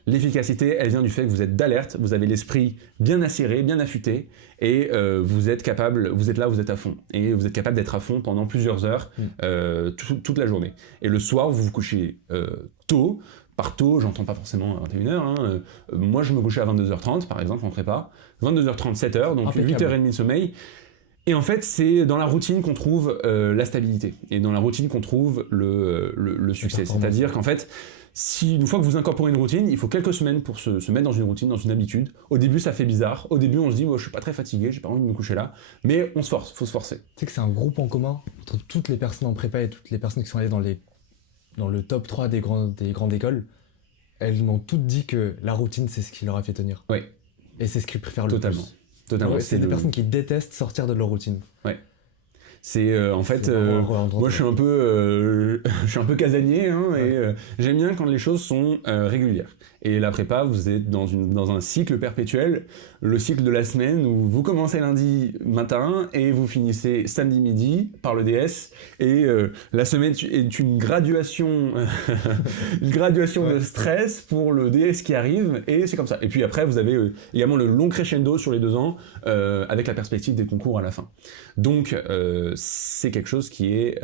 L'efficacité, elle vient du fait que vous êtes d'alerte, vous avez l'esprit bien acéré, bien affûté, et vous êtes là, vous êtes à fond. Et vous êtes capable d'être à fond pendant plusieurs heures, toute la journée. Et le soir, vous vous couchez tôt. Par tôt, j'entends pas forcément à 21h. Moi, je me couchais à 22h30, par exemple, en prépa. 22h30, 7h, donc 8h30 de sommeil. Et en fait, c'est dans la routine qu'on trouve la stabilité. Et dans la routine qu'on trouve le succès. C'est-à-dire qu'en fait, une fois que vous incorporez une routine, il faut quelques semaines pour se mettre dans une routine, dans une habitude. Au début, ça fait bizarre. Au début, on se dit, je suis pas très fatigué, j'ai pas envie de me coucher là. Mais on se force, faut se forcer. Tu sais que c'est un gros point commun entre toutes les personnes en prépa et toutes les personnes qui sont allées dans le top 3 des grandes écoles. Elles m'ont toutes dit que la routine, c'est ce qui leur a fait tenir. Oui. Et c'est ce qu'ils préfèrent le Totalement. plus. Totalement. C'est des personnes qui détestent sortir de leur routine. Ouais. C'est en fait, moi je suis un peu casanier et j'aime bien quand les choses sont régulières. Et la prépa, vous êtes dans un cycle perpétuel, le cycle de la semaine où vous commencez lundi matin et vous finissez samedi midi par le DS. Et la semaine est une graduation, de stress pour le DS qui arrive et c'est comme ça. Et puis après, vous avez également le long crescendo sur les 2 ans avec la perspective des concours à la fin. Donc c'est quelque chose qui est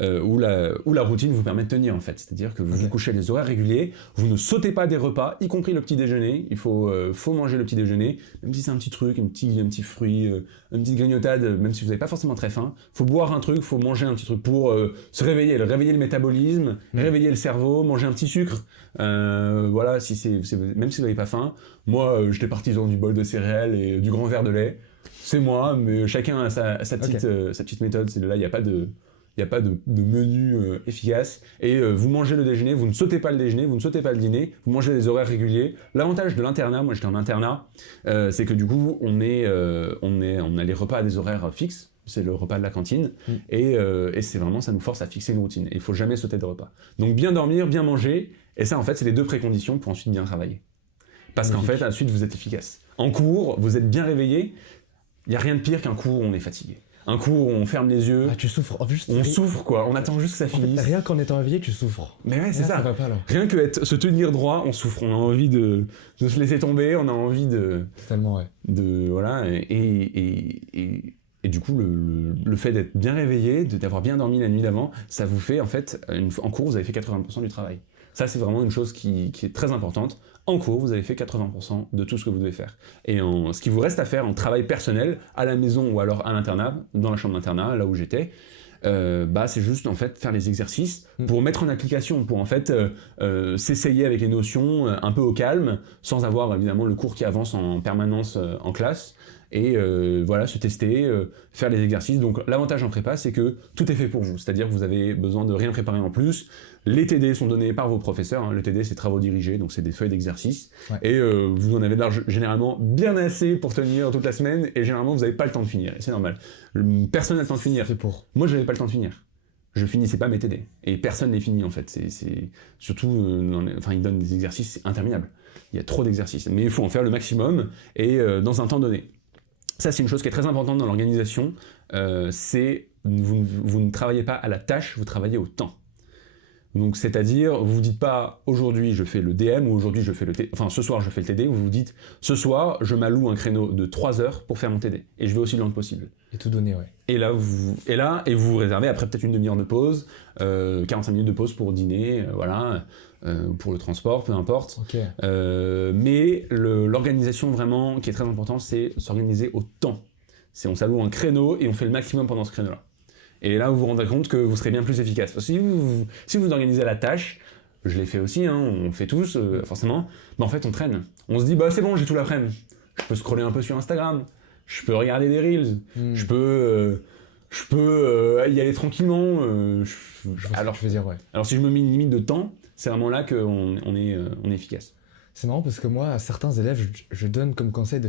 où la routine vous permet de tenir en fait. C'est-à-dire que vous vous couchez à des horaires réguliers, vous ne sautez pas des repas, y compris le petit déjeuner. Il faut manger le petit déjeuner, même si c'est un petit truc, un petit fruit, une petite grignotade, même si vous n'avez pas forcément très faim. Faut boire un truc, faut manger un petit truc pour se réveiller le métabolisme, réveiller le cerveau, manger un petit sucre. Voilà, même si vous n'avez pas faim. Moi, j'étais partisan du bol de céréales et du grand verre de lait. C'est moi, mais chacun a sa petite méthode. C'est là, il n'y a pas de menu efficace. Et vous mangez le déjeuner, vous ne sautez pas le déjeuner, vous ne sautez pas le dîner, vous mangez des horaires réguliers. L'avantage de l'internat, moi j'étais en internat, c'est que du coup on a les repas à des horaires fixes. C'est le repas de la cantine, et c'est vraiment, ça nous force à fixer une routine. Et il faut jamais sauter de repas. Donc bien dormir, bien manger, et ça en fait c'est les 2 préconditions pour ensuite bien travailler. Parce qu'en fait ensuite vous êtes efficace. En cours, vous êtes bien réveillé. Il n'y a rien de pire qu'un cours où on est fatigué. Un cours où on ferme les yeux. Ah, tu souffres. On souffre quoi, on attend juste que ça finisse. En fait, rien qu'en étant éveillé, tu souffres. Mais ouais, c'est ça. Ça va pas, là. Rien que se tenir droit, on souffre. On a envie de se laisser tomber, on a envie de. Tellement, ouais. Voilà. Et du coup, le fait d'être bien réveillé, d'avoir bien dormi la nuit d'avant, ça vous fait en fait, en cours, vous avez fait 80% du travail. Ça, c'est vraiment une chose qui est très importante. En cours, vous avez fait 80% de tout ce que vous devez faire. Et ce qui vous reste à faire en travail personnel, à la maison ou alors à l'internat, dans la chambre d'internat, là où j'étais, c'est juste en fait faire les exercices pour mettre en application, pour en fait s'essayer avec les notions un peu au calme, sans avoir évidemment le cours qui avance en permanence en classe. Et voilà, se tester, faire les exercices. Donc l'avantage en prépa, c'est que tout est fait pour vous. C'est-à-dire que vous avez besoin de rien préparer en plus. Les TD sont donnés par vos professeurs. Hein. Le TD, c'est travaux dirigés, donc c'est des feuilles d'exercice. Ouais. Et vous en avez généralement bien assez pour tenir toute la semaine. Et généralement, vous n'avez pas le temps de finir. Et c'est normal. Personne n'a le temps de finir. Moi, je n'avais pas le temps de finir. Je finissais pas mes TD. Et personne n'est fini, en fait. C'est surtout, ils donnent des exercices interminables. Il y a trop d'exercices. Mais il faut en faire le maximum et dans un temps donné. Ça, c'est une chose qui est très importante dans l'organisation, c'est vous ne travaillez pas à la tâche, vous travaillez au temps. Donc, c'est-à-dire, vous ne dites pas « aujourd'hui, je fais le DM » ou « aujourd'hui, je fais le TD », enfin, ce soir, je fais le TD, vous vous dites « ce soir, je m'alloue un créneau de 3 heures pour faire mon TD, et je vais aussi loin que possible ». Et tout donner, ouais. Et vous réservez après peut-être une demi-heure de pause, 45 minutes de pause pour dîner, voilà, pour le transport, peu importe. Okay. Mais l'organisation vraiment qui est très importante, c'est s'organiser au temps. On s'alloue un créneau et on fait le maximum pendant ce créneau-là. Et là, vous vous rendrez compte que vous serez bien plus efficace. Si vous organisez la tâche, je l'ai fait aussi, hein, on fait tous, forcément, mais en fait, on traîne. On se dit, c'est bon, j'ai tout l'après-midi. Je peux scroller un peu sur Instagram. Je peux regarder des reels, je peux y aller tranquillement. Alors si je me mets une limite de temps, c'est vraiment là qu'on est efficace. C'est marrant parce que moi, à certains élèves, je donne comme conseil de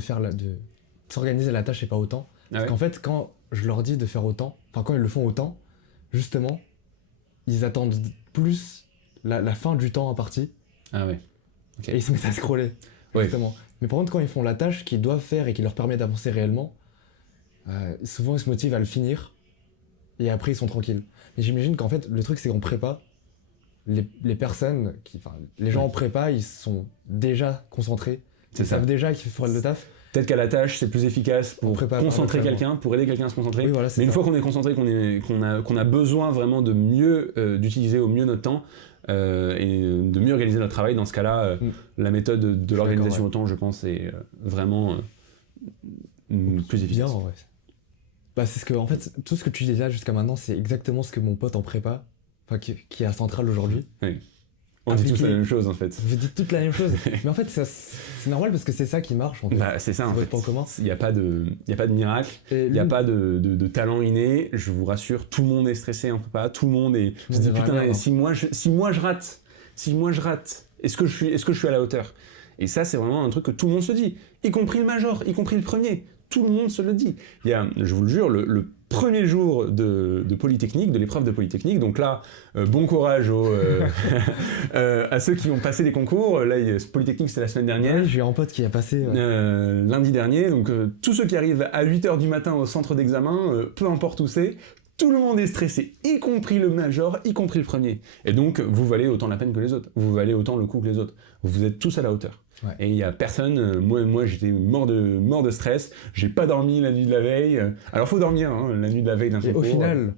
s'organiser la tâche et pas autant. Parce qu'en fait, quand je leur dis de faire autant, enfin quand ils le font autant, justement, ils attendent plus la fin du temps imparti. Ah ouais. Okay. Et ils se mettent à scroller. Justement. Mais par contre, quand ils font la tâche qu'ils doivent faire et qui leur permet d'avancer réellement, souvent ils se motivent à le finir et après ils sont tranquilles. Mais j'imagine qu'en fait, le truc c'est qu'en prépa, les personnes, les gens en prépa, ils sont déjà concentrés. Ils savent déjà qu'il faut faire le taf. Peut-être qu'à la tâche, c'est plus efficace pour concentrer quelqu'un, pour aider quelqu'un à se concentrer. Oui, voilà, mais une fois qu'on est concentré, qu'on a besoin vraiment de mieux, d'utiliser au mieux notre temps, et de mieux organiser notre travail, dans ce cas-là, la méthode de l'organisation au temps, je pense, est vraiment plus efficace. Bien, c'est ce que, en fait, tout ce que tu dis là jusqu'à maintenant, c'est exactement ce que mon pote en prépa, qui est à Centrale aujourd'hui. Oui. On dit tous la même chose en fait. Vous dites toute la même chose. Mais en fait, c'est normal parce que c'est ça qui marche en fait. C'est ça en fait. Il n'y a pas de miracle, il n'y a pas de talent inné. Je vous rassure, tout le monde est stressé en prépa, tout le monde est. Je me dis putain, si moi je rate, est-ce que je suis à la hauteur? Et ça, c'est vraiment un truc que tout le monde se dit, y compris le major, y compris le premier. Tout le monde se le dit. Il y a, je vous le jure, le premier jour de Polytechnique, de l'épreuve de Polytechnique, donc là, bon courage à ceux qui ont passé les concours. Là, Polytechnique, c'est la semaine dernière. Ouais, j'ai un pote qui a passé... lundi dernier, donc tous ceux qui arrivent à 8h du matin au centre d'examen, peu importe où c'est, tout le monde est stressé, y compris le major, y compris le premier. Et donc, vous valez autant la peine que les autres, vous valez autant le coup que les autres. Vous êtes tous à la hauteur. Ouais. Et il n'y a personne, moi j'étais mort de stress, j'ai pas dormi la nuit de la veille. Alors faut dormir, hein, la nuit de la veille d'un concours. Au final,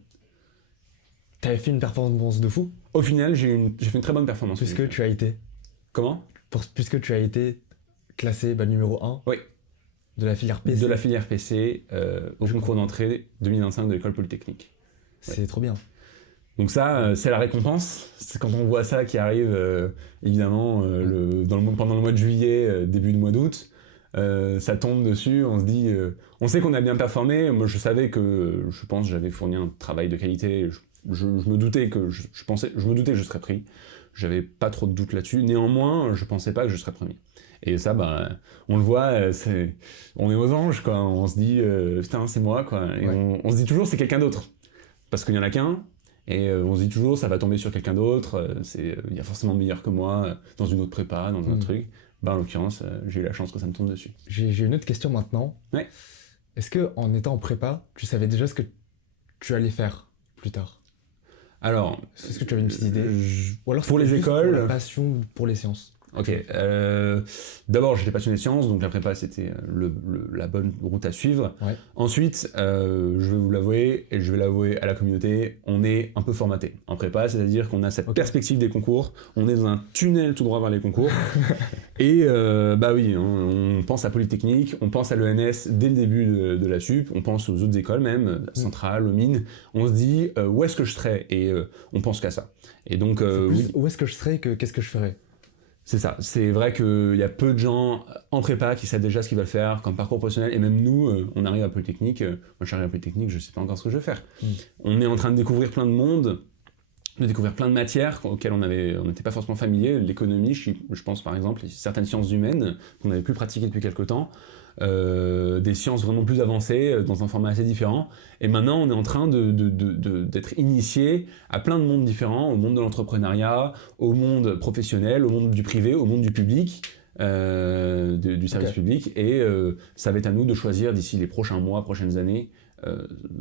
T'avais fait une performance de fou? Au final, j'ai fait une très bonne performance. Puisque tu as été... Comment? Puisque tu as été classé numéro 1 oui. de la filière PC. De la filière PC au concours d'entrée 2025 de l'école polytechnique. C'est trop bien. Donc ça, c'est la récompense. C'est quand on voit ça qui arrive, évidemment, pendant le mois de juillet, début du mois d'août. Ça tombe dessus, on se dit... on sait qu'on a bien performé. Moi, je savais que, je pense, j'avais fourni un travail de qualité. Je me doutais que je me doutais que je serais pris. J'avais pas trop de doute là-dessus. Néanmoins, je pensais pas que je serais premier. Et ça, on le voit, on est aux anges, quoi. On se dit, putain, c'est moi, quoi. Et on se dit toujours, c'est quelqu'un d'autre. Parce qu'il y en a qu'un. Et on se dit toujours, ça va tomber sur quelqu'un d'autre. Il y a forcément meilleur que moi dans une autre prépa, dans un autre truc. En l'occurrence, j'ai eu la chance que ça me tombe dessus. J'ai une autre question maintenant. Ouais. Est-ce qu'en étant en prépa, tu savais déjà ce que tu allais faire plus tard? Alors, est-ce que tu avais une petite idée? Ou alors pour les écoles, pour la passion pour les sciences. Ok. D'abord, j'étais passionné de sciences, donc la prépa, c'était la bonne route à suivre. Ouais. Ensuite, je vais vous l'avouer, et je vais l'avouer à la communauté, on est un peu formaté en prépa, c'est-à-dire qu'on a cette perspective des concours, on est dans un tunnel tout droit vers les concours. Et oui, on pense à Polytechnique, on pense à l'ENS dès le début de la sup, on pense aux autres écoles même, Centrale, aux mines. On se dit, où est-ce que je serais? Et on pense qu'à ça. Et donc, où est-ce que je serais que qu'est-ce que je ferais? C'est ça, c'est vrai qu'il y a peu de gens en prépa qui savent déjà ce qu'ils veulent faire comme parcours professionnel, et même nous, on arrive à Polytechnique, moi je suis arrivé à Polytechnique, je sais pas encore ce que je vais faire. On est en train de découvrir plein de monde, de découvrir plein de matières auxquelles on n'était pas forcément familier, l'économie, je pense par exemple, certaines sciences humaines qu'on n'avait plus pratiquées depuis quelques temps, des sciences vraiment plus avancées, dans un format assez différent, et maintenant on est en train d'être initié à plein de mondes différents, au monde de l'entrepreneuriat, au monde professionnel, au monde du privé, au monde du public, du service public, et ça va être à nous de choisir d'ici les prochains mois, prochaines années,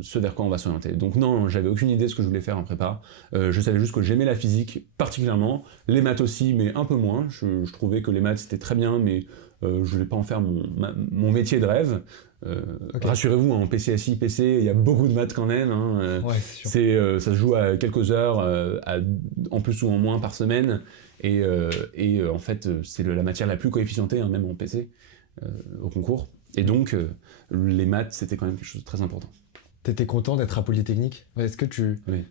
ce vers quoi on va s'orienter. Donc non, j'avais aucune idée de ce que je voulais faire en prépa, je savais juste que j'aimais la physique particulièrement, les maths aussi, mais un peu moins, je trouvais que les maths c'était très bien, mais je ne voulais pas en faire mon métier de rêve. Rassurez-vous, en PCSI, PC, il y a beaucoup de maths quand même. Ça se joue à quelques heures, en plus ou en moins par semaine. Et en fait, c'est la matière la plus coefficientée, même en PC, au concours. Et donc, les maths, c'était quand même quelque chose de très important. T'étais content d'être à Polytechnique?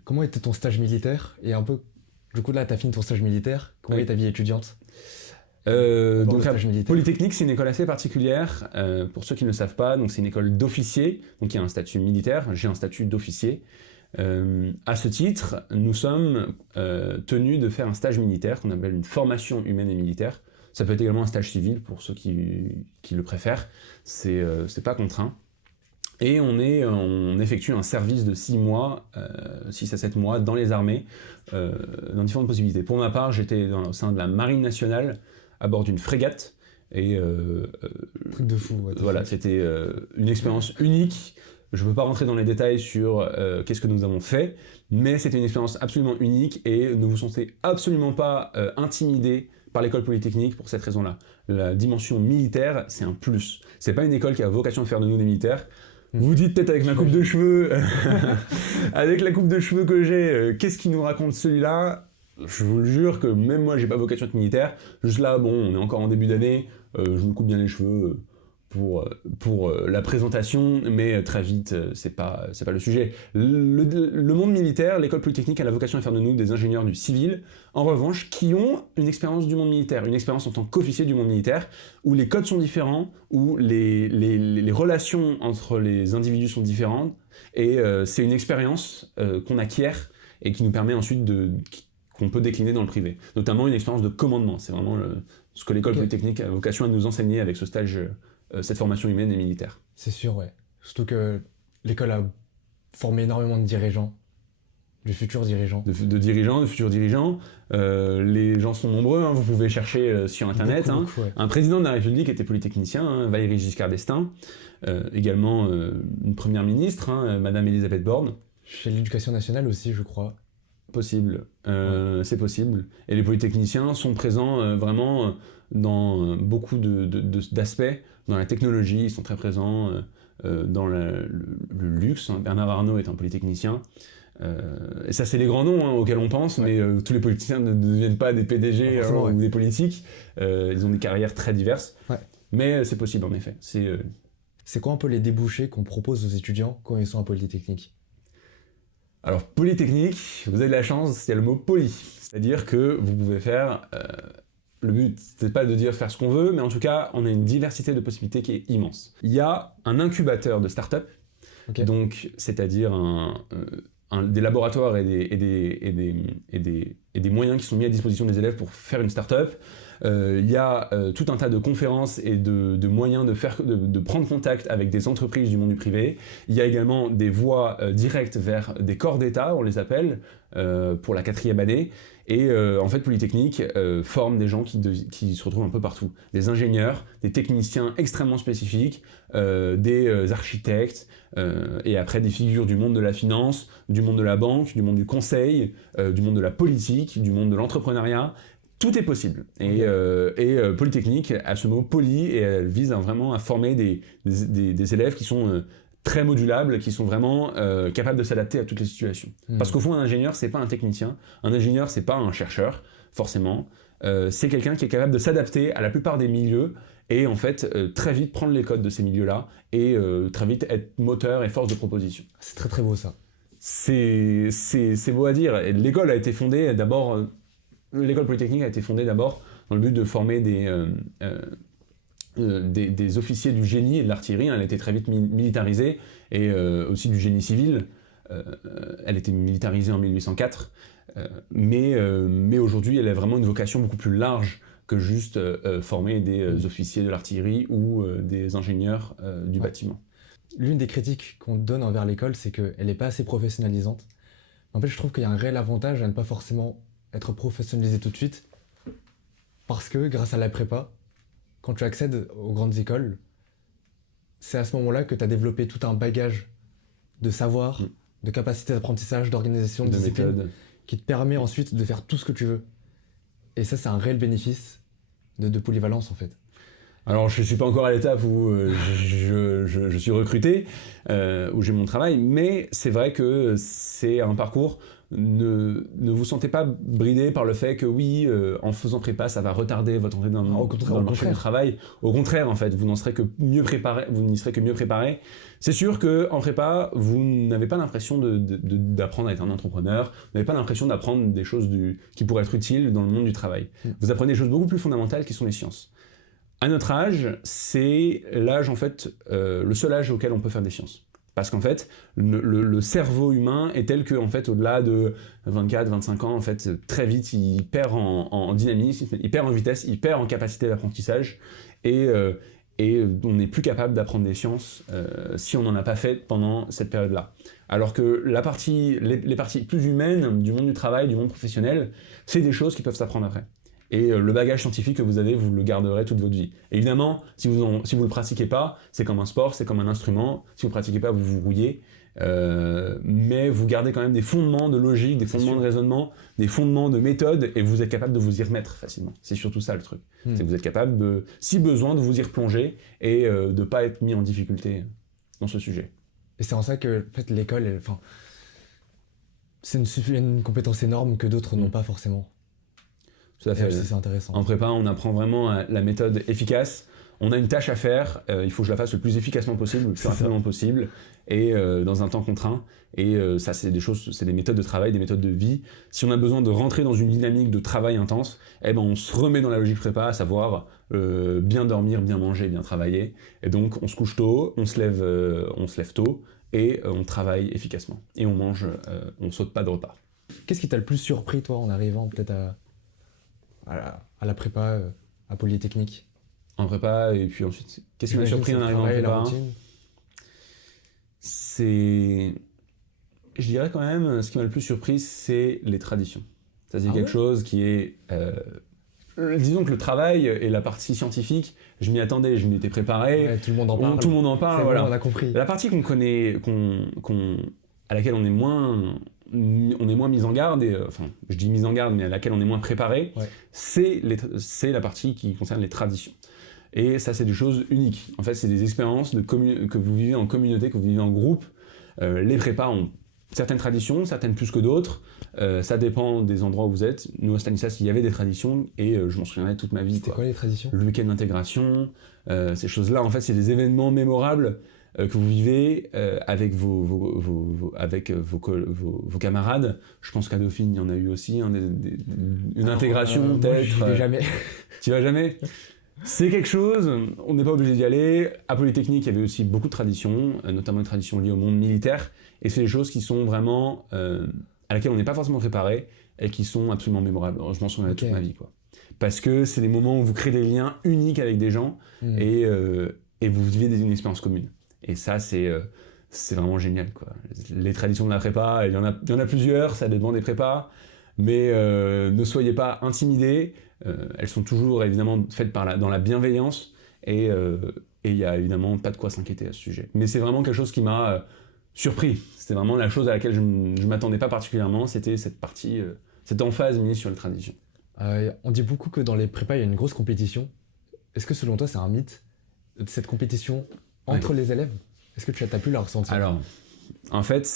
Comment était ton stage militaire? Et un peu, du coup là, t'as fini ton stage militaire. Comment est ta vie étudiante? Donc Polytechnique, c'est une école assez particulière. Pour ceux qui ne le savent pas, donc c'est une école d'officiers, donc il y a un statut militaire. J'ai un statut d'officier. À ce titre, nous sommes tenus de faire un stage militaire qu'on appelle une formation humaine et militaire. Ça peut être également un stage civil pour ceux qui le préfèrent. C'est pas contraint. Et on effectue un service de 6 mois, 6 à 7 mois dans les armées, dans différentes possibilités. Pour ma part, j'étais au sein de la Marine nationale, à bord d'une frégate. Et truc de fou. Voilà, c'était une expérience unique. Je ne peux pas rentrer dans les détails sur qu'est-ce que nous avons fait, mais c'était une expérience absolument unique et ne vous sentez absolument pas intimidé par l'école polytechnique pour cette raison-là. La dimension militaire, c'est un plus. C'est pas une école qui a vocation de faire de nous des militaires. Vous dites peut-être avec ma coupe de cheveux, avec la coupe de cheveux que j'ai, qu'est-ce qu'il nous raconte celui-là? Je vous le jure que même moi, j'ai pas vocation de militaire. Juste là, bon, on est encore en début d'année, je me coupe bien les cheveux pour la présentation, mais très vite, c'est pas le sujet. Le monde militaire, l'école polytechnique a la vocation de faire de nous des ingénieurs du civil, en revanche, qui ont une expérience du monde militaire, une expérience en tant qu'officier du monde militaire, où les codes sont différents, où les relations entre les individus sont différentes, et c'est une expérience qu'on acquiert et qui nous permet ensuite qu'on peut décliner dans le privé. Notamment une expérience de commandement, c'est vraiment ce que l'école polytechnique a vocation à nous enseigner avec ce stage, cette formation humaine et militaire. C'est sûr, ouais. Surtout que l'école a formé énormément de dirigeants, de futurs dirigeants. De futurs dirigeants. Les gens sont nombreux, vous pouvez chercher sur Internet. Beaucoup, ouais. Un président de la République était polytechnicien, Valéry Giscard d'Estaing. Également une première ministre, Madame Elisabeth Borne. Chez l'Éducation nationale aussi, je crois. Possible, c'est possible. Et les polytechniciens sont présents vraiment dans beaucoup d'aspects. Dans la technologie, ils sont très présents, dans le luxe. Bernard Arnault est un polytechnicien. Et ça, c'est les grands noms auxquels on pense, mais tous les politiciens ne deviennent pas des PDG ou des politiques. Ils ont des carrières très diverses. Mais c'est possible, en effet. C'est quoi un peu les débouchés qu'on propose aux étudiants quand ils sont à Polytechnique? Alors, Polytechnique, vous avez de la chance, il y a le mot poly. C'est-à-dire que vous pouvez faire... le but, c'est pas de dire faire ce qu'on veut, mais en tout cas, on a une diversité de possibilités qui est immense. Il y a un incubateur de start-up, donc c'est-à-dire des laboratoires et des moyens qui sont mis à disposition des élèves pour faire une start-up. Il y a tout un tas de conférences et de moyens de prendre contact avec des entreprises du monde du privé. Il y a également des voies directes vers des corps d'État, on les appelle, pour la 4e année. Et en fait, Polytechnique forme des gens qui se retrouvent un peu partout. Des ingénieurs, des techniciens extrêmement spécifiques, des architectes, et après des figures du monde de la finance, du monde de la banque, du monde du conseil, du monde de la politique, du monde de l'entrepreneuriat. Tout est possible. Et Polytechnique a ce mot poly et elle vise vraiment à former des élèves qui sont très modulables, qui sont vraiment capables de s'adapter à toutes les situations. Parce qu'au fond, un ingénieur, c'est pas un technicien. Un ingénieur, c'est pas un chercheur, forcément. C'est quelqu'un qui est capable de s'adapter à la plupart des milieux et en fait, très vite prendre les codes de ces milieux-là et très vite être moteur et force de proposition. C'est très très beau ça. C'est beau à dire. L'école a été fondée d'abord... L'école Polytechnique a été fondée d'abord dans le but de former des officiers du génie et de l'artillerie. Elle a été très vite militarisée, et aussi du génie civil. Elle a été militarisée en 1804, mais aujourd'hui elle a vraiment une vocation beaucoup plus large que juste former des officiers de l'artillerie ou des ingénieurs du bâtiment. L'une des critiques qu'on donne envers l'école, c'est qu'elle n'est pas assez professionnalisante. En fait, je trouve qu'il y a un réel avantage à ne pas forcément être professionnalisé tout de suite, parce que grâce à la prépa, quand tu accèdes aux grandes écoles, c'est à ce moment-là que tu as développé tout un bagage de savoir, de capacité d'apprentissage, d'organisation, de discipline, méthode, qui te permet ensuite de faire tout ce que tu veux. Et ça, c'est un réel bénéfice de polyvalence en fait. Alors, je ne suis pas encore à l'étape où je suis recruté, où j'ai mon travail, mais c'est vrai que c'est un parcours. Ne vous sentez pas bridé par le fait que oui, en faisant prépa, ça va retarder votre entrée dans le marché du travail. Au contraire, en fait, vous n'y serez que mieux préparé. C'est sûr qu'en prépa, vous n'avez pas l'impression d'apprendre à être un entrepreneur, vous n'avez pas l'impression d'apprendre des choses qui pourraient être utiles dans le monde du travail. Vous apprenez des choses beaucoup plus fondamentales qui sont les sciences. À notre âge, c'est l'âge, en fait, le seul âge auquel on peut faire des sciences. Parce qu'en fait, le cerveau humain est tel qu'en fait, au-delà de 24-25 ans, en fait, très vite, il perd en dynamisme, il perd en vitesse, il perd en capacité d'apprentissage, et on n'est plus capable d'apprendre des sciences si on n'en a pas fait pendant cette période-là. Alors que les parties plus humaines du monde du travail, du monde professionnel, c'est des choses qui peuvent s'apprendre après. Et le bagage scientifique que vous avez, vous le garderez toute votre vie. Évidemment, si vous le pratiquez pas, c'est comme un sport, c'est comme un instrument. Si vous le pratiquez pas, vous vous rouillez. Mais vous gardez quand même des fondements de logique, des fondements de raisonnement, des fondements de méthode, et vous êtes capable de vous y remettre facilement. C'est surtout ça le truc. C'est que vous êtes capable, si besoin, de vous y replonger et de ne pas être mis en difficulté dans ce sujet. Et c'est en ça que en fait, l'école, c'est une compétence énorme que d'autres n'ont pas forcément. Tout à fait. C'est intéressant. En prépa, on apprend vraiment la méthode efficace. On a une tâche à faire, il faut que je la fasse le plus efficacement possible, le plus rapidement possible, et dans un temps contraint. Et ça, c'est des méthodes de travail, des méthodes de vie. Si on a besoin de rentrer dans une dynamique de travail intense, on se remet dans la logique prépa, à savoir bien dormir, bien manger, bien travailler. Et donc, on se couche tôt, on se lève tôt, et on travaille efficacement. Et on mange, on saute pas de repas. Qu'est-ce qui t'a le plus surpris, toi, en arrivant peut-être à la prépa, à Polytechnique? En prépa, et puis ensuite, qu'est-ce qui m'a surpris en arrivant en prépa? Je dirais quand même, ce qui m'a le plus surpris, c'est les traditions. Ça, c'est quelque chose qui est... disons que le travail et la partie scientifique, je m'y attendais, je m'y étais préparé. Ouais, tout le monde en parle. Tout le monde en parle, voilà. On a compris. La partie qu'on connaît, à laquelle on est moins mis en garde, je dis mise en garde, mais à laquelle on est moins préparé, c'est la partie qui concerne les traditions. Et ça, c'est des choses uniques. En fait, c'est des expériences que vous vivez en communauté, que vous vivez en groupe. Les prépas ont certaines traditions, certaines plus que d'autres. Ça dépend des endroits où vous êtes. Nous, à Stanislas, il y avait des traditions et je m'en souviendrai toute ma vie. C'était quoi les traditions ? Le week-end d'intégration, ces choses-là, en fait, c'est des événements mémorables que vous vivez avec vos camarades. Je pense qu'à Dauphine, il y en a eu aussi, hein, une intégration peut-être. Moi, j'y vais jamais. Tu vas jamais ? C'est quelque chose, on n'est pas obligé d'y aller. À Polytechnique, il y avait aussi beaucoup de traditions, notamment des traditions liées au monde militaire. Et c'est des choses qui sont vraiment à laquelle on n'est pas forcément préparé et qui sont absolument mémorables. Je m'en souviens toute ma vie, quoi. Parce que c'est des moments où vous créez des liens uniques avec des gens et vous vivez une expérience commune. Et ça, c'est vraiment génial, quoi. Les traditions de la prépa, il y en a plusieurs, ça dépend des prépas, mais ne soyez pas intimidés. Elles sont toujours évidemment faites dans la bienveillance et il n'y a évidemment pas de quoi s'inquiéter à ce sujet. Mais c'est vraiment quelque chose qui m'a surpris. C'était vraiment la chose à laquelle je ne m'attendais pas particulièrement, c'était cette partie, cette emphase mise sur les traditions. On dit beaucoup que dans les prépas, il y a une grosse compétition. Est-ce que selon toi, c'est un mythe, cette compétition entre les élèves ? Est-ce que tu as pu la ressentir ? Alors, en fait,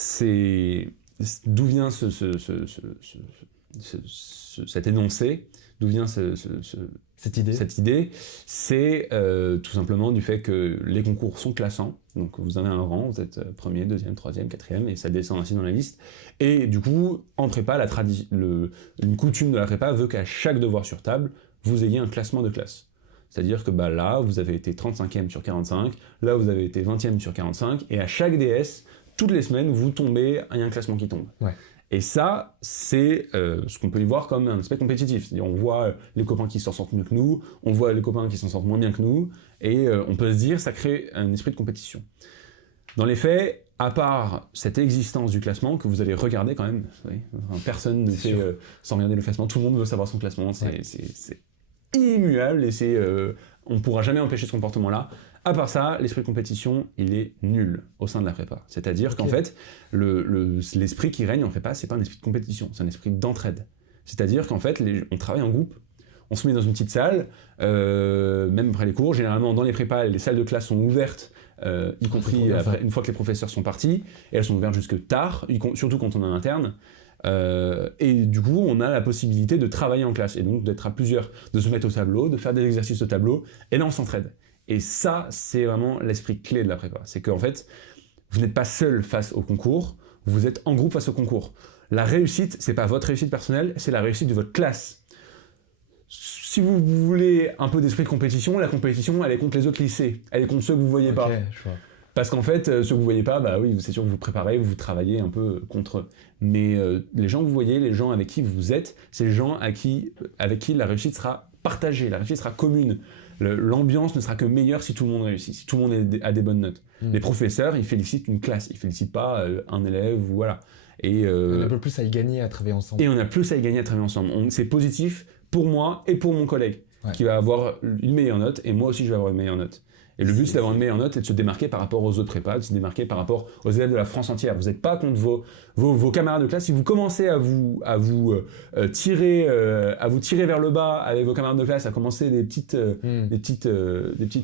d'où vient cet énoncé ? D'où vient cette idée ? C'est tout simplement du fait que les concours sont classants. Donc vous avez un rang, vous êtes premier, deuxième, troisième, quatrième, et ça descend ainsi dans la liste. Et du coup, en prépa, une coutume de la prépa veut qu'à chaque devoir sur table, vous ayez un classement de classe. C'est-à-dire que là, vous avez été 35e sur 45, là, vous avez été 20e sur 45, et à chaque DS, toutes les semaines, vous tombez, il y a un classement qui tombe. Ouais. Et ça, c'est ce qu'on peut y voir comme un aspect compétitif. C'est-à-dire on voit les copains qui s'en sortent mieux que nous, on voit les copains qui s'en sortent moins bien que nous, et on peut se dire ça crée un esprit de compétition. Dans les faits, à part cette existence du classement, que vous allez regarder quand même, oui, personne ne fait sans regarder le classement, tout le monde veut savoir son classement, c'est immuable, et on ne pourra jamais empêcher ce comportement-là. À part ça, l'esprit de compétition, il est nul au sein de la prépa. C'est-à-dire qu'en fait, l'esprit qui règne en prépa, c'est pas un esprit de compétition, c'est un esprit d'entraide. C'est-à-dire qu'en fait, on travaille en groupe, on se met dans une petite salle, même après les cours, généralement dans les prépas, les salles de classe sont ouvertes, y compris une fois que les professeurs sont partis, et elles sont ouvertes jusque tard, surtout quand on est en interne. Et du coup, on a la possibilité de travailler en classe, et donc d'être à plusieurs, de se mettre au tableau, de faire des exercices au tableau, et là on s'entraide. Et ça, c'est vraiment l'esprit clé de la prépa. C'est qu'en fait, vous n'êtes pas seul face au concours, vous êtes en groupe face au concours. La réussite, c'est pas votre réussite personnelle, c'est la réussite de votre classe. Si vous voulez un peu d'esprit de compétition, la compétition, elle est contre les autres lycées. Elle est contre ceux que vous voyez pas. Je vois. Parce qu'en fait, ceux que vous voyez pas, bah oui, c'est sûr que vous préparez, vous travaillez un peu contre eux. Mais les gens que vous voyez, les gens avec qui vous êtes, c'est les gens avec qui la réussite sera partagée, la réussite sera commune. L'ambiance ne sera que meilleure si tout le monde réussit, si tout le monde a des bonnes notes. Les professeurs, ils félicitent une classe, ils félicitent pas un élève, voilà. Et, on a un peu plus à y gagner à travailler ensemble. Et on a plus à y gagner à travailler ensemble. C'est positif pour moi et pour mon collègue, qui va avoir une meilleure note, et moi aussi je vais avoir une meilleure note. Et le but, c'est d'avoir une meilleure note et de se démarquer par rapport aux autres prépas, de se démarquer par rapport aux élèves de la France entière. Vous n'êtes pas contre vos camarades de classe. Si vous commencez à vous tirer vers le bas avec vos camarades de classe, à commencer des petites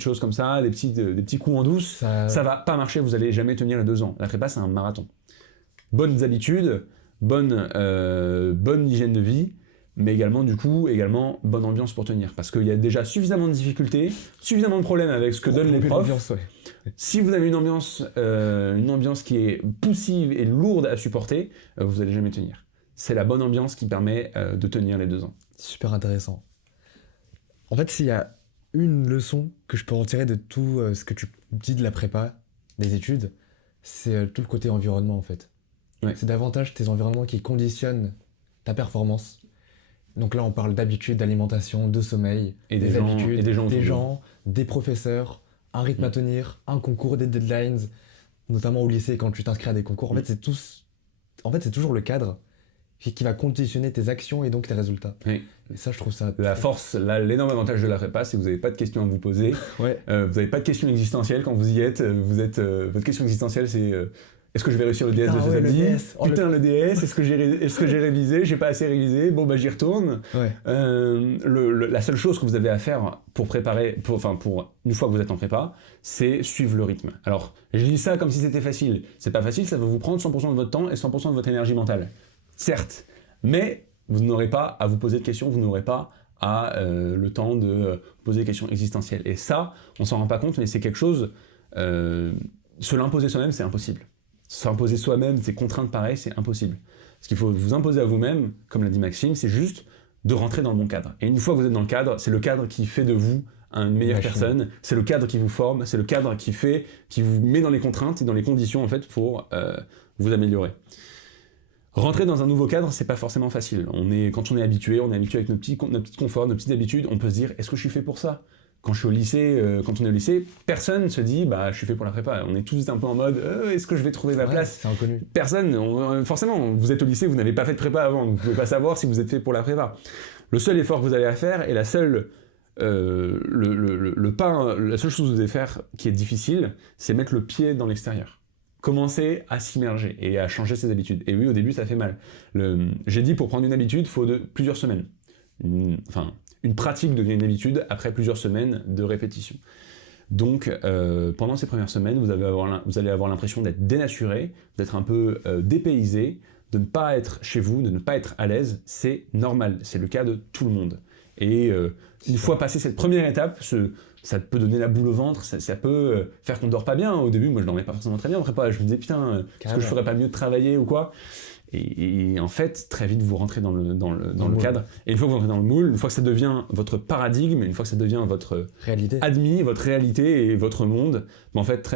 choses comme ça, des petits coups en douce, ça va pas marcher. Vous n'allez jamais tenir les 2 ans. La prépa, c'est un marathon. Bonnes habitudes, bonne hygiène de vie, mais également bonne ambiance pour tenir, parce qu'il y a déjà suffisamment de difficultés, suffisamment de problèmes avec ce que donnent les profs. Si vous avez une ambiance qui est poussive et lourde à supporter, vous n'allez jamais tenir. C'est la bonne ambiance qui permet de tenir les 2 ans. Super intéressant. En fait, s'il y a une leçon que je peux en tirer de tout ce que tu dis de la prépa, des études, c'est tout le côté environnement en fait. Ouais. C'est davantage tes environnements qui conditionnent ta performance. Donc là, on parle d'habitudes, d'alimentation, de sommeil, des habitudes, des gens, des professeurs, un rythme à tenir, un concours, des deadlines, notamment au lycée quand tu t'inscris à des concours. En fait, c'est toujours le cadre qui va conditionner tes actions et donc tes résultats. Oui. Et ça, je trouve ça... L'énorme avantage de la prépa, c'est que vous n'avez pas de questions à vous poser. Ouais. Vous n'avez pas de questions existentielles quand vous y êtes. Votre question existentielle, c'est est-ce que je vais réussir le DS de ce samedi? Putain, le DS, est-ce que j'ai révisé? J'ai pas assez révisé? Bon, bah j'y retourne. Ouais. La seule chose que vous avez à faire pour préparer, une fois que vous êtes en prépa, c'est suivre le rythme. Alors, je dis ça comme si c'était facile. C'est pas facile, ça va vous prendre 100% de votre temps et 100% de votre énergie mentale. Certes, mais vous n'aurez pas à vous poser de questions, vous n'aurez pas le temps de poser des questions existentielles. Et ça, on s'en rend pas compte, mais c'est quelque chose... se l'imposer soi-même, c'est impossible. S'imposer soi-même, ces contraintes pareilles, c'est impossible. Ce qu'il faut vous imposer à vous-même, comme l'a dit Maxime, c'est juste de rentrer dans le bon cadre. Et une fois que vous êtes dans le cadre, c'est le cadre qui fait de vous une meilleure personne, c'est le cadre qui vous forme, c'est le cadre qui vous met dans les contraintes et dans les conditions en fait pour vous améliorer. Rentrer dans un nouveau cadre, c'est pas forcément facile. Quand on est habitué avec nos petits conforts, nos petites habitudes, on peut se dire, est-ce que je suis fait pour ça? Quand on est au lycée, personne ne se dit je suis fait pour la prépa. On est tous un peu en mode est-ce que je vais trouver ma place? C'est inconnu. Personne, forcément, vous êtes au lycée, vous n'avez pas fait de prépa avant, donc vous ne pouvez pas savoir si vous êtes fait pour la prépa. Le seul effort que vous avez à faire et la seule chose que vous devez faire qui est difficile, c'est mettre le pied dans l'extérieur. Commencer à s'immerger et à changer ses habitudes. Et oui, au début, ça fait mal. J'ai dit pour prendre une habitude, il faut plusieurs semaines. Une pratique devient une habitude après plusieurs semaines de répétition. Donc, pendant ces premières semaines, vous allez avoir l'impression d'être dénaturé, d'être un peu dépaysé, de ne pas être chez vous, de ne pas être à l'aise. C'est normal, c'est le cas de tout le monde. Et une fois passé cette première étape, ça peut donner la boule au ventre, ça peut faire qu'on dort pas bien. Au début, moi je dormais pas forcément très bien en prépa, je me disais putain, est-ce que je ferais pas mieux de travailler ou quoi? Et en fait, très vite, vous rentrez dans le cadre. Et une fois que vous rentrez dans le moule, une fois que ça devient votre paradigme, une fois que ça devient votre réalité, votre réalité et votre monde, en fait,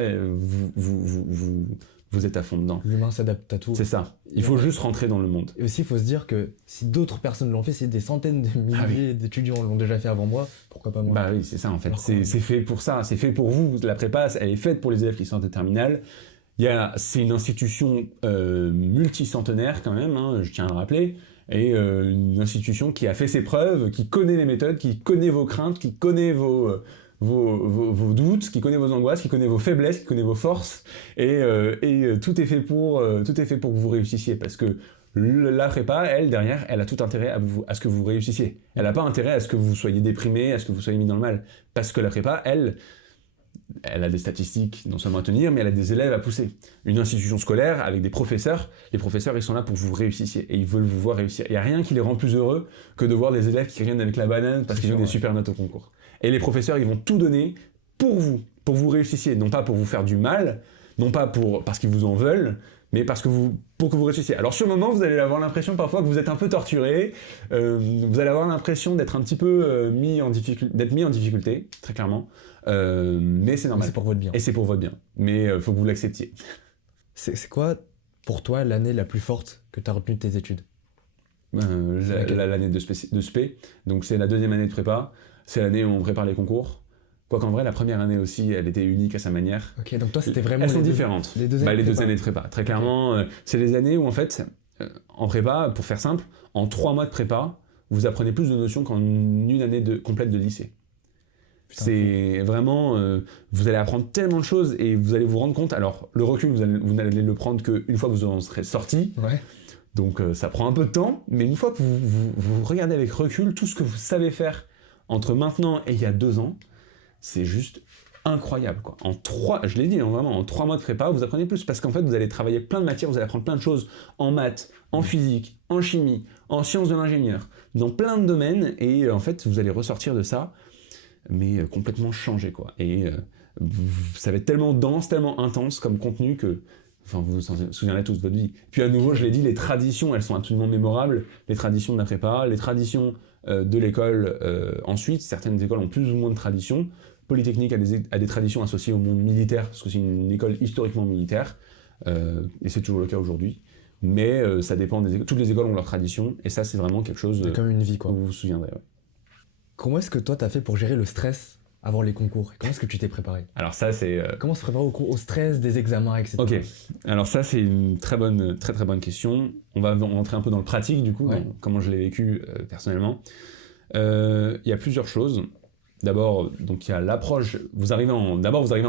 vous êtes à fond dedans. L'humain s'adapte à tout. C'est ça. Il faut juste rentrer dans le monde. Et aussi, il faut se dire que si d'autres personnes l'ont fait, si des centaines de milliers d'étudiants l'ont déjà fait avant moi, pourquoi pas moi? Bah oui, c'est ça en fait. C'est fait pour ça. C'est fait pour vous. La prépa, elle est faite pour les élèves qui sortent de terminale. C'est une institution multicentenaire quand même, je tiens à le rappeler, et une institution qui a fait ses preuves, qui connaît les méthodes, qui connaît vos craintes, qui connaît vos doutes, qui connaît vos angoisses, qui connaît vos faiblesses, qui connaît vos forces, et tout est fait pour que vous réussissiez, parce que la prépa, elle, derrière, elle a tout intérêt à ce que vous réussissiez. Elle n'a pas intérêt à ce que vous soyez déprimé, à ce que vous soyez mis dans le mal, parce que la prépa, elle a des statistiques non seulement à tenir, mais elle a des élèves à pousser. Une institution scolaire avec des professeurs, les professeurs ils sont là pour que vous réussissiez et ils veulent vous voir réussir. Il n'y a rien qui les rend plus heureux que de voir des élèves qui reviennent avec la banane parce qu'ils ont des super notes au concours. Et les professeurs ils vont tout donner pour que vous réussissiez, non pas pour vous faire du mal, non pas parce qu'ils vous en veulent, mais pour que vous réussissiez. Alors sur le moment, vous allez avoir l'impression parfois que vous êtes un peu torturé, vous allez avoir l'impression d'être un petit peu mis en difficulté, très clairement, mais c'est normal. C'est pour votre bien. Et c'est pour votre bien, mais faut que vous l'acceptiez. C'est quoi, pour toi, l'année la plus forte que tu as retenue de tes études? L'année de spé, donc c'est la deuxième année de prépa, c'est l'année où on prépare les concours. Quoiqu'en vrai, la première année aussi, elle était unique à sa manière. Ok, donc toi, c'était vraiment... Elles sont différentes. Les deux années de prépa. Très clairement, c'est les années où, en fait, en prépa, pour faire simple, en 3 mois de prépa, vous apprenez plus de notions qu'en une année complète de lycée. Putain, c'est vraiment... vous allez apprendre tellement de choses et vous allez vous rendre compte... Alors, le recul, vous n'allez le prendre qu'une fois que vous en serez sorti. Ouais. Donc, ça prend un peu de temps. Mais une fois que vous regardez avec recul tout ce que vous savez faire entre maintenant et il y a 2 ans, c'est juste incroyable, quoi. Je l'ai dit, vraiment, en 3 mois de prépa, vous apprenez plus, parce qu'en fait, vous allez travailler plein de matières, vous allez apprendre plein de choses en maths, en physique, en chimie, en sciences de l'ingénieur, dans plein de domaines, et en fait, vous allez ressortir de ça, mais complètement changé, quoi. Et ça va être tellement dense, tellement intense comme contenu que... Enfin, vous vous en souviendrez tous de votre vie. Puis à nouveau, je l'ai dit, les traditions, elles sont absolument mémorables. Les traditions de la prépa, les traditions de l'école ensuite. Certaines écoles ont plus ou moins de traditions. Polytechnique a des traditions associées au monde militaire, parce que c'est une école historiquement militaire. Et c'est toujours le cas aujourd'hui. Mais ça dépend des écoles. Toutes les écoles ont leurs traditions. Et ça, c'est vraiment quelque chose comme une vie, quoi. Vous vous souviendrez. Ouais. Comment est-ce que toi, t'as fait pour gérer le stress avant les concours? Comment est-ce que tu t'es préparé? Alors ça, c'est... Comment se préparer au stress des examens, etc. Ok, alors ça, c'est une très très bonne question. On va rentrer un peu dans le pratique, du coup, dans comment je l'ai vécu personnellement. Il y a plusieurs choses. d'abord, donc il y a l'approche, vous arrivez en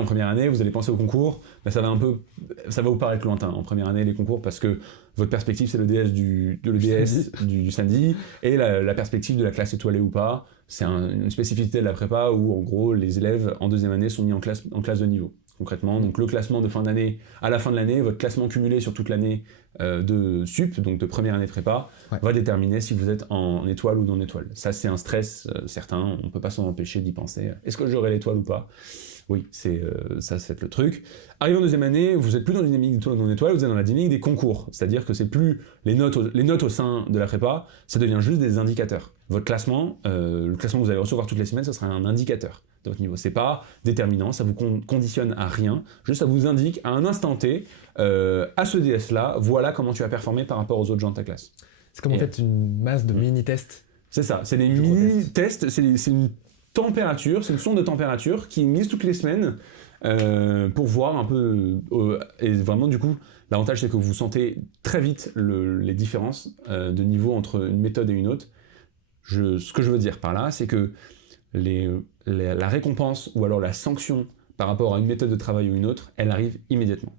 première année, vous allez penser au concours, mais ça va vous paraître lointain en première année les concours parce que votre perspective c'est l'EDS du samedi et la perspective de la classe étoilée ou pas, c'est une spécificité de la prépa où en gros les élèves en deuxième année sont mis en classe de niveau. Concrètement, donc le classement de fin d'année, à la fin de l'année, votre classement cumulé sur toute l'année de sup, donc de première année de prépa, va déterminer si vous êtes en étoile ou non étoile. Ça, c'est un stress certain, on ne peut pas s'en empêcher d'y penser. Est-ce que j'aurai l'étoile ou pas ? Oui, ça c'est le truc. Arrivé en deuxième année, vous n'êtes plus dans la dynamique d'étoile ou non étoile, vous êtes dans la dynamique des concours. C'est-à-dire que c'est plus les notes au sein de la prépa, ça devient juste des indicateurs. Votre classement, le classement que vous allez recevoir toutes les semaines, ça sera un indicateur de votre niveau. C'est pas déterminant, ça vous conditionne à rien, juste ça vous indique à un instant T, à ce DS-là, voilà comment tu as performé par rapport aux autres gens de ta classe. C'est comme en fait une masse de mini-tests. C'est ça, c'est des mini-tests, c'est une température, c'est une sonde de température qui est mise toutes les semaines pour voir un peu, et vraiment du coup, l'avantage c'est que vous sentez très vite les différences de niveau entre une méthode et une autre. Ce que je veux dire par là, c'est que la récompense ou alors la sanction par rapport à une méthode de travail ou une autre, elle arrive immédiatement.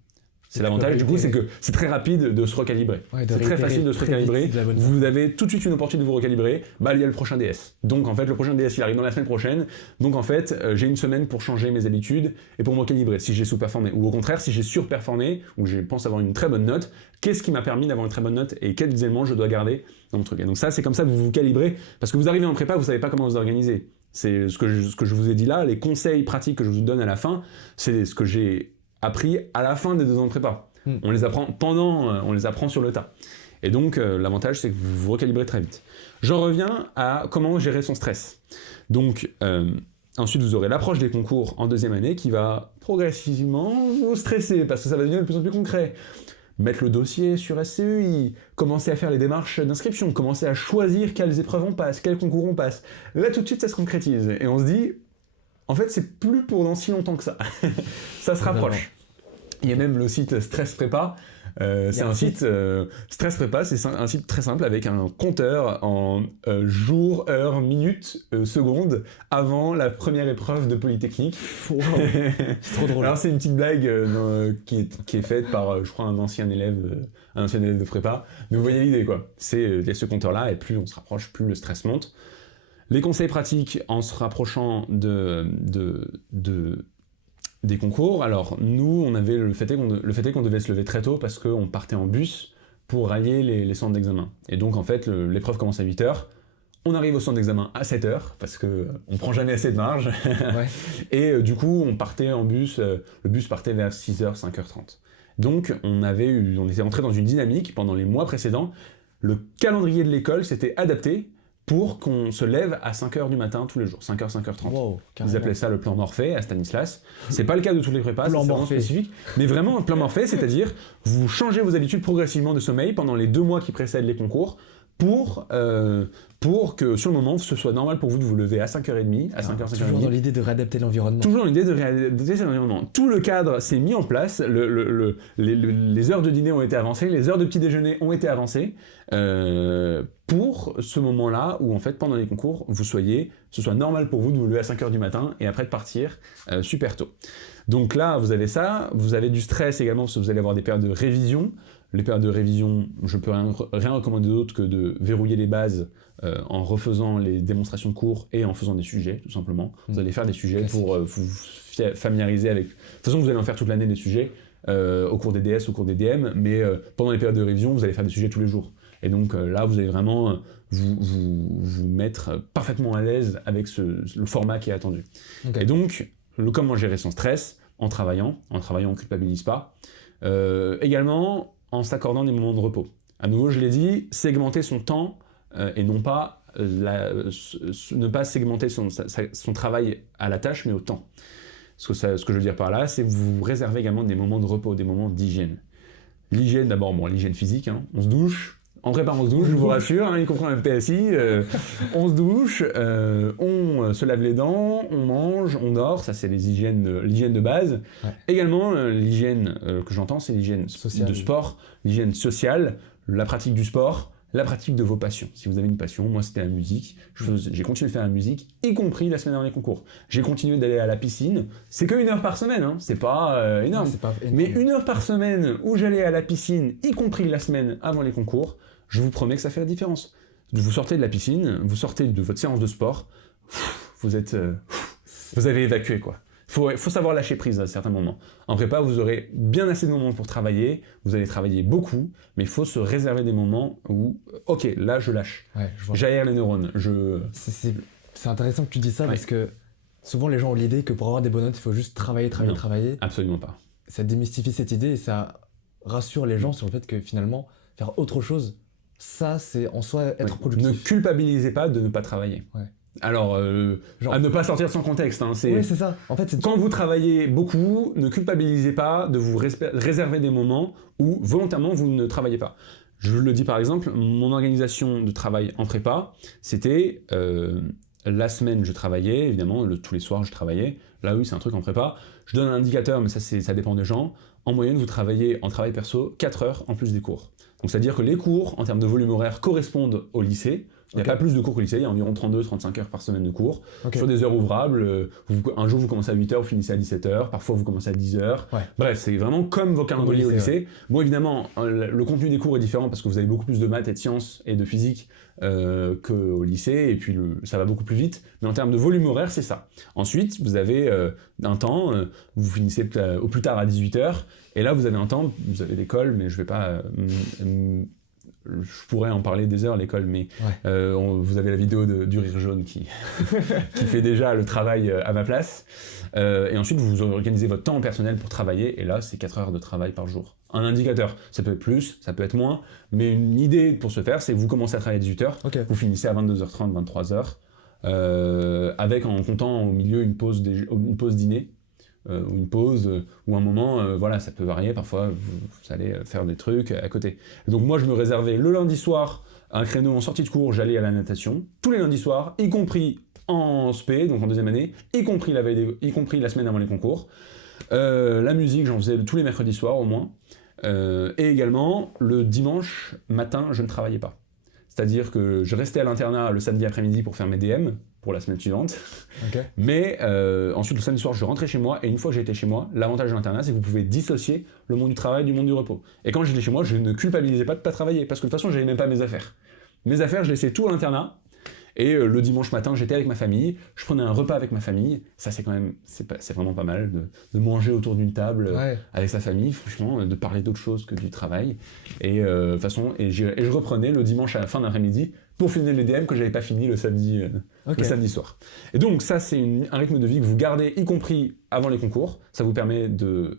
C'est l'avantage du coup, c'est que c'est très rapide de se recalibrer. C'est très facile de se recalibrer. Vous avez tout de suite une opportunité de vous recalibrer. Il y a le prochain DS. Donc en fait, le prochain DS, il arrive dans la semaine prochaine. Donc en fait, j'ai une semaine pour changer mes habitudes et pour me recalibrer si j'ai sous-performé. Ou au contraire, si j'ai surperformé ou je pense avoir une très bonne note, qu'est-ce qui m'a permis d'avoir une très bonne note et quels éléments je dois garder dans mon truc. Et donc ça, c'est comme ça que vous vous calibrez parce que vous arrivez en prépa, vous savez pas comment vous organiser. C'est ce que je vous ai dit là, les conseils pratiques que je vous donne à la fin, c'est ce que j'ai appris à la fin des 2 ans de prépa. On les apprend on les apprend sur le tas. Et donc l'avantage c'est que vous vous recalibrez très vite. J'en reviens à comment gérer son stress. Donc ensuite vous aurez l'approche des concours en deuxième année qui va progressivement vous stresser parce que ça va devenir de plus en plus concret. Mettre le dossier sur SCEI, commencer à faire les démarches d'inscription, commencer à choisir quelles épreuves on passe, quels concours on passe. Là tout de suite ça se concrétise et on se dit en fait c'est plus pour dans si longtemps que ça. Ça se rapproche. Il y a même le site Stress Prépa. C'est un site Stress Prépa, c'est un site très simple avec un compteur en jours, heures, minutes, secondes avant la première épreuve de Polytechnique. Wow. C'est trop drôle. Alors c'est une petite blague qui est faite par, je crois, un ancien élève de prépa. Mais vous voyez l'idée quoi. Il y a ce compteur-là et plus on se rapproche, plus le stress monte. Les conseils pratiques en se rapprochant des concours, alors nous, on avait le fait est qu'on devait se lever très tôt parce qu'on partait en bus pour rallier les centres d'examen. Et donc en fait, l'épreuve commence à 8h, on arrive au centre d'examen à 7h parce qu'on prend jamais assez de marge. Ouais. Et du coup, on partait en bus, le bus partait vers 6h, 5h30. Donc on était entré dans une dynamique pendant les mois précédents, le calendrier de l'école s'était adapté pour qu'on se lève à 5h du matin tous les jours, 5h, 5h30. Wow, ils appelaient ça le plan Morphée à Stanislas. C'est pas le cas de toutes les prépas, c'est vraiment spécifique. Mais vraiment, un plan Morphée, c'est-à-dire vous changez vos habitudes progressivement de sommeil pendant les 2 mois qui précèdent les concours pour que sur le moment, ce soit normal pour vous de vous lever à 5h30, à 5h, 5h30. Toujours dans l'idée de réadapter l'environnement. Toujours dans l'idée de réadapter l'environnement. Tout le cadre s'est mis en place, les heures de dîner ont été avancées, les heures de petit déjeuner ont été avancées, pour ce moment-là où en fait pendant les concours, ce soit normal pour vous de vous lever à 5h du matin et après de partir super tôt. Donc là, vous avez ça, vous avez du stress également parce que vous allez avoir des périodes de révision. Les périodes de révision, je peux rien recommander d'autre que de verrouiller les bases en refaisant les démonstrations de cours et en faisant des sujets, tout simplement. Vous allez faire des sujets pour vous familiariser avec... De toute façon, vous allez en faire toute l'année des sujets au cours des DS, au cours des DM, mais pendant les périodes de révision, vous allez faire des sujets tous les jours. Et donc là, vous allez vraiment vous mettre parfaitement à l'aise avec le format qui est attendu. Okay. Et donc, comment gérer son stress en travaillant, on ne culpabilise pas. Également, en s'accordant des moments de repos. À nouveau, je l'ai dit, segmenter son temps et non pas ne pas segmenter son travail à la tâche, mais au temps. Ce que je veux dire par là, c'est que vous réservez également des moments de repos, des moments d'hygiène. L'hygiène, d'abord, l'hygiène physique, hein, on se douche. En prépa, on se douche, je vous rassure, hein, y compris un PSI. On se douche, on se lave les dents, on mange, on dort. Ça, c'est l'hygiène de base. Ouais. Également, l'hygiène que j'entends, c'est l'hygiène de sport, l'hygiène sociale, la pratique du sport, la pratique de vos passions. Si vous avez une passion, moi c'était la musique, j'ai continué de faire la musique, y compris la semaine avant les concours. J'ai continué d'aller à la piscine, c'est que 1 heure par semaine, hein. C'est pas énorme. C'est pas énorme. Mais 1 heure par semaine où j'allais à la piscine, y compris la semaine avant les concours, je vous promets que ça fait la différence. Vous sortez de la piscine, vous sortez de votre séance de sport, vous avez évacué quoi. Faut savoir lâcher prise à certains moments. En prépa, vous aurez bien assez de moments pour travailler, vous allez travailler beaucoup, mais il faut se réserver des moments où, ok, là je lâche, j'aère les neurones, C'est intéressant que tu dis ça parce que souvent les gens ont l'idée que pour avoir des bonnes notes, il faut juste travailler. Absolument pas. Ça démystifie cette idée et ça rassure les gens sur le fait que finalement, faire autre chose, ça c'est en soi être productif. Ne culpabilisez pas de ne pas travailler. Alors, à ne pas sortir de son contexte. Hein, oui, c'est ça. En fait, quand vous travaillez beaucoup, ne culpabilisez pas de vous réserver des moments où volontairement vous ne travaillez pas. Je le dis par exemple, mon organisation de travail en prépa, c'était la semaine je travaillais, évidemment, tous les soirs je travaillais. Là oui, c'est un truc en prépa. Je donne un indicateur, mais ça dépend des gens. En moyenne, vous travaillez en travail perso 4 heures en plus des cours. Donc c'est-à-dire que les cours, en termes de volume horaire, correspondent au lycée. Il n'y a pas plus de cours qu'au lycée, il y a environ 32-35 heures par semaine de cours, sur des heures ouvrables. Un jour vous commencez à 8h, vous finissez à 17h, parfois vous commencez à 10h. Bref, c'est vraiment comme vos calendriers au lycée. Bon évidemment, le contenu des cours est différent parce que vous avez beaucoup plus de maths et de sciences et de physique qu'au lycée, et puis ça va beaucoup plus vite, mais en termes de volume horaire, c'est ça. Ensuite, vous avez un temps, vous finissez au plus tard à 18h, et là vous avez un temps, vous avez l'école, mais je vais pas... je pourrais en parler des heures, l'école, mais vous avez la vidéo du Rire Jaune qui fait déjà le travail à ma place. Et ensuite, vous organisez votre temps personnel pour travailler, et là, c'est 4 heures de travail par jour. Un indicateur, ça peut être plus, ça peut être moins, mais une idée pour se faire, c'est que vous commencez à travailler à 18h, vous finissez à 22h30, 23h, avec en comptant au milieu une pause dîner, ou une pause, ou un moment, voilà, ça peut varier, parfois vous allez faire des trucs à côté. Et donc moi je me réservais le lundi soir un créneau en sortie de cours, j'allais à la natation, tous les lundis soirs, y compris en SP, donc en deuxième année, y compris la semaine avant les concours. La musique, j'en faisais tous les mercredis soirs au moins, et également le dimanche matin, je ne travaillais pas. C'est-à-dire que je restais à l'internat le samedi après-midi pour faire mes DM, pour la semaine suivante. Mais ensuite, le samedi soir, je rentrais chez moi, et une fois que j'étais chez moi, l'avantage de l'internat, c'est que vous pouvez dissocier le monde du travail du monde du repos. Et quand j'étais chez moi, je ne culpabilisais pas de ne pas travailler, parce que de toute façon, j'avais même pas mes affaires. Mes affaires, je laissais tout à l'internat, et le dimanche matin, j'étais avec ma famille, je prenais un repas avec ma famille, ça c'est quand même, c'est vraiment pas mal de manger autour d'une table avec sa famille, franchement, de parler d'autre chose que du travail. Et je reprenais le dimanche à la fin de l'après-midi pour finir les DM que j'avais pas fini le samedi soir. Et donc ça c'est un rythme de vie que vous gardez, y compris avant les concours. Ça vous permet de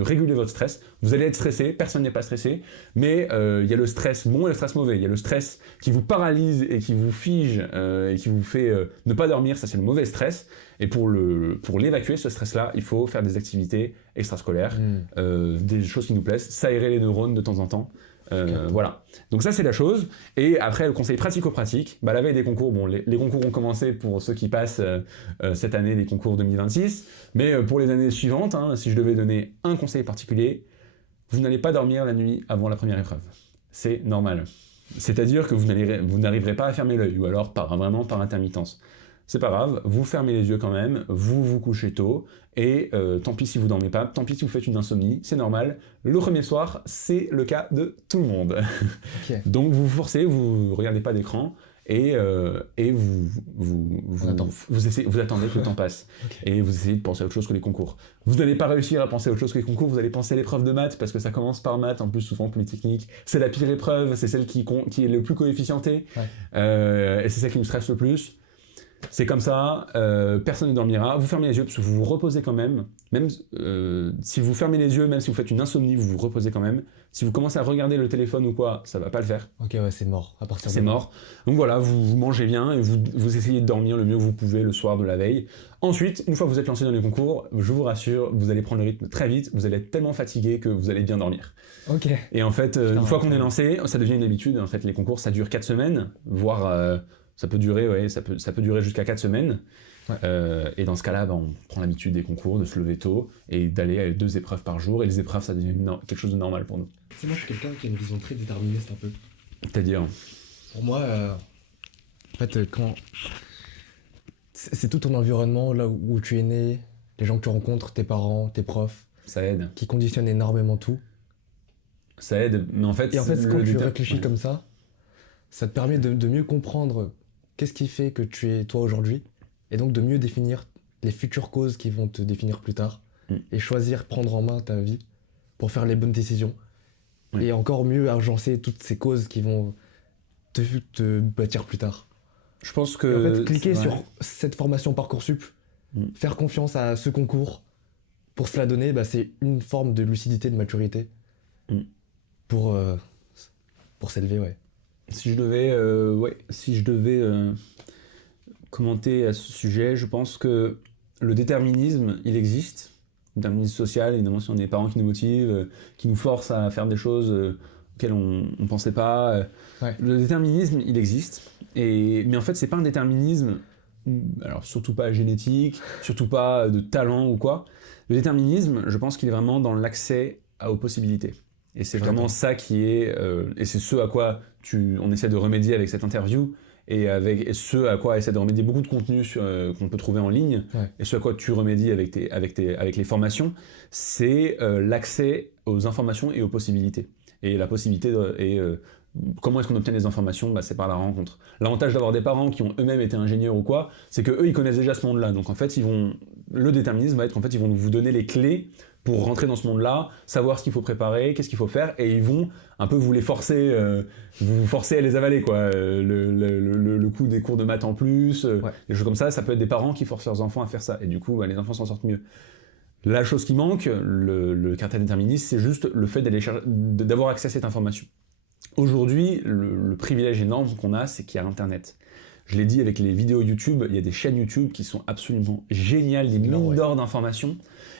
réguler votre stress. Vous allez être stressé, personne n'est pas stressé, mais il y a le stress bon et le stress mauvais. Il y a le stress qui vous paralyse et qui vous fige et qui vous fait ne pas dormir, ça c'est le mauvais stress. Et pour l'évacuer, ce stress-là, il faut faire des activités extrascolaires, des choses qui nous plaisent, s'aérer les neurones de temps en temps. Voilà, donc ça c'est la chose. Et après le conseil pratico-pratique, la veille des concours, bon les concours ont commencé pour ceux qui passent cette année, les concours 2026, mais pour les années suivantes, si je devais donner un conseil particulier, vous n'allez pas dormir la nuit avant la première épreuve, c'est normal. C'est-à-dire que vous n'arriverez pas à fermer l'œil, ou alors vraiment par intermittence. C'est pas grave, vous fermez les yeux quand même, vous vous couchez tôt, et tant pis si vous dormez pas, tant pis si vous faites une insomnie, c'est normal. Le premier soir, c'est le cas de tout le monde. Donc vous vous forcez, vous regardez pas d'écran, et vous attendez que le temps passe. Et vous essayez de penser à autre chose que les concours. Vous n'allez pas réussir à penser à autre chose que les concours, vous allez penser à l'épreuve de maths, parce que ça commence par maths, en plus souvent Polytechnique. C'est la pire épreuve, c'est celle qui est le plus coefficientée, et c'est celle qui nous stresse le plus. C'est comme ça, personne ne dormira, vous fermez les yeux parce que vous vous reposez quand même si vous fermez les yeux, même si vous faites une insomnie, vous vous reposez quand même. Si vous commencez à regarder le téléphone ou quoi, ça va pas le faire. C'est mort, à partir de c'est mort. Donc voilà, vous mangez bien et vous essayez de dormir le mieux que vous pouvez le soir de la veille. Ensuite, une fois que vous êtes lancé dans les concours, je vous rassure, vous allez prendre le rythme très vite, vous allez être tellement fatigué que vous allez bien dormir. Et en fait, une fois qu'on est lancé, ça devient une habitude. En fait, les concours, ça dure 4 semaines, voire... ça peut durer jusqu'à 4 semaines. Et dans ce cas-là, on prend l'habitude des concours, de se lever tôt et d'aller à 2 épreuves par jour. Et les épreuves, ça devient quelque chose de normal pour nous. Moi, je suis quelqu'un qui a une vision très déterministe un peu. C'est-à-dire Pour moi, en fait, quand c'est tout ton environnement, là où tu es né, les gens que tu rencontres, tes parents, tes profs, ça aide. qui conditionnent énormément tout. Ça aide, mais en fait... Et en fait, quand tu réfléchis comme ça te permet de mieux comprendre qu'est-ce qui fait que tu es toi aujourd'hui, et donc de mieux définir les futures causes qui vont te définir plus tard, et choisir, prendre en main ta vie pour faire les bonnes décisions, et encore mieux agencer toutes ces causes qui vont te bâtir plus tard. Je pense que... Et en fait, cliquer sur cette formation Parcoursup, faire confiance à ce concours, pour se la donner, c'est une forme de lucidité, de maturité, pour s'élever, Si je devais commenter à ce sujet, je pense que le déterminisme, il existe. Le déterminisme social, évidemment, si on a des parents qui nous motivent, qui nous forcent à faire des choses auxquelles on ne pensait pas. Le déterminisme, il existe. Mais en fait, c'est pas un déterminisme, alors surtout pas génétique, surtout pas de talent ou quoi. Le déterminisme, je pense qu'il est vraiment dans l'accès aux possibilités. Et c'est vraiment ça qui est... et c'est ce à quoi on essaie de remédier avec cette interview, et ce à quoi essaie de remédier beaucoup de contenu qu'on peut trouver en ligne, et ce à quoi tu remédies avec les formations, c'est l'accès aux informations et aux possibilités. Et la possibilité comment est-ce qu'on obtient des informations ? C'est par la rencontre. L'avantage d'avoir des parents qui ont eux-mêmes été ingénieurs ou quoi, c'est qu'eux, ils connaissent déjà ce monde-là. Donc en fait, le déterminisme va être qu'en fait, ils vont vous donner les clés pour rentrer dans ce monde-là, savoir ce qu'il faut préparer, qu'est-ce qu'il faut faire, et ils vont un peu vous forcer à les avaler, quoi. Le coup des cours de maths en plus, des choses comme ça peut être des parents qui forcent leurs enfants à faire ça, et du coup, les enfants s'en sortent mieux. La chose qui manque, le caractère déterministe, c'est juste le fait d'avoir accès à cette information. Aujourd'hui, le privilège énorme qu'on a, c'est qu'il y a Internet. Je l'ai dit avec les vidéos YouTube, il y a des chaînes YouTube qui sont absolument géniales, des mines d'or d'informations.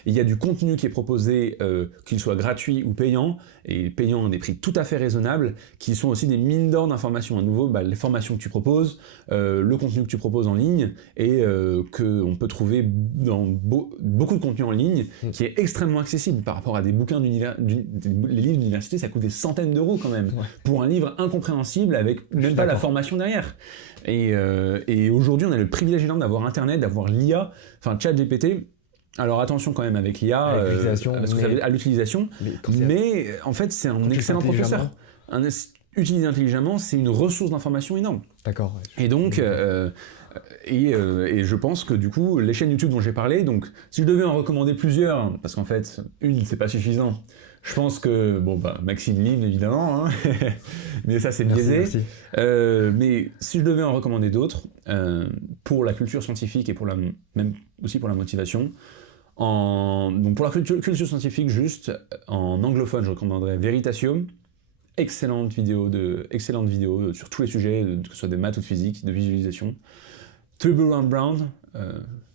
Il y a du contenu qui est proposé, qu'il soit gratuit ou payant, et payant à des prix tout à fait raisonnables, qui sont aussi des mines d'or d'informations. À nouveau, les formations que tu proposes, le contenu que tu proposes en ligne, et qu'on peut trouver dans beaucoup de contenu en ligne, qui est extrêmement accessible par rapport à des bouquins les livres d'université, ça coûte des centaines d'euros quand même, pour un livre incompréhensible avec même pas la formation derrière. Et aujourd'hui, on a le privilège énorme d'avoir Internet, d'avoir l'IA, enfin ChatGPT. Alors attention quand même avec l'IA, à l'utilisation, mais en fait c'est un excellent professeur. Utiliser intelligemment, c'est une ressource d'information énorme. D'accord. Et donc, et je pense que du coup, les chaînes YouTube dont j'ai parlé, donc si je devais en recommander plusieurs, parce qu'en fait, une c'est pas suffisant, je pense que, Maxime Lime évidemment, hein, mais ça c'est biaisé. Merci. Mais si je devais en recommander d'autres, pour la culture scientifique et même aussi pour la motivation, donc pour la culture scientifique, juste en anglophone, je recommanderais Veritasium. Excellente vidéo sur tous les sujets, que ce soit de maths ou de physique, de visualisation. Three Blue, One Brown,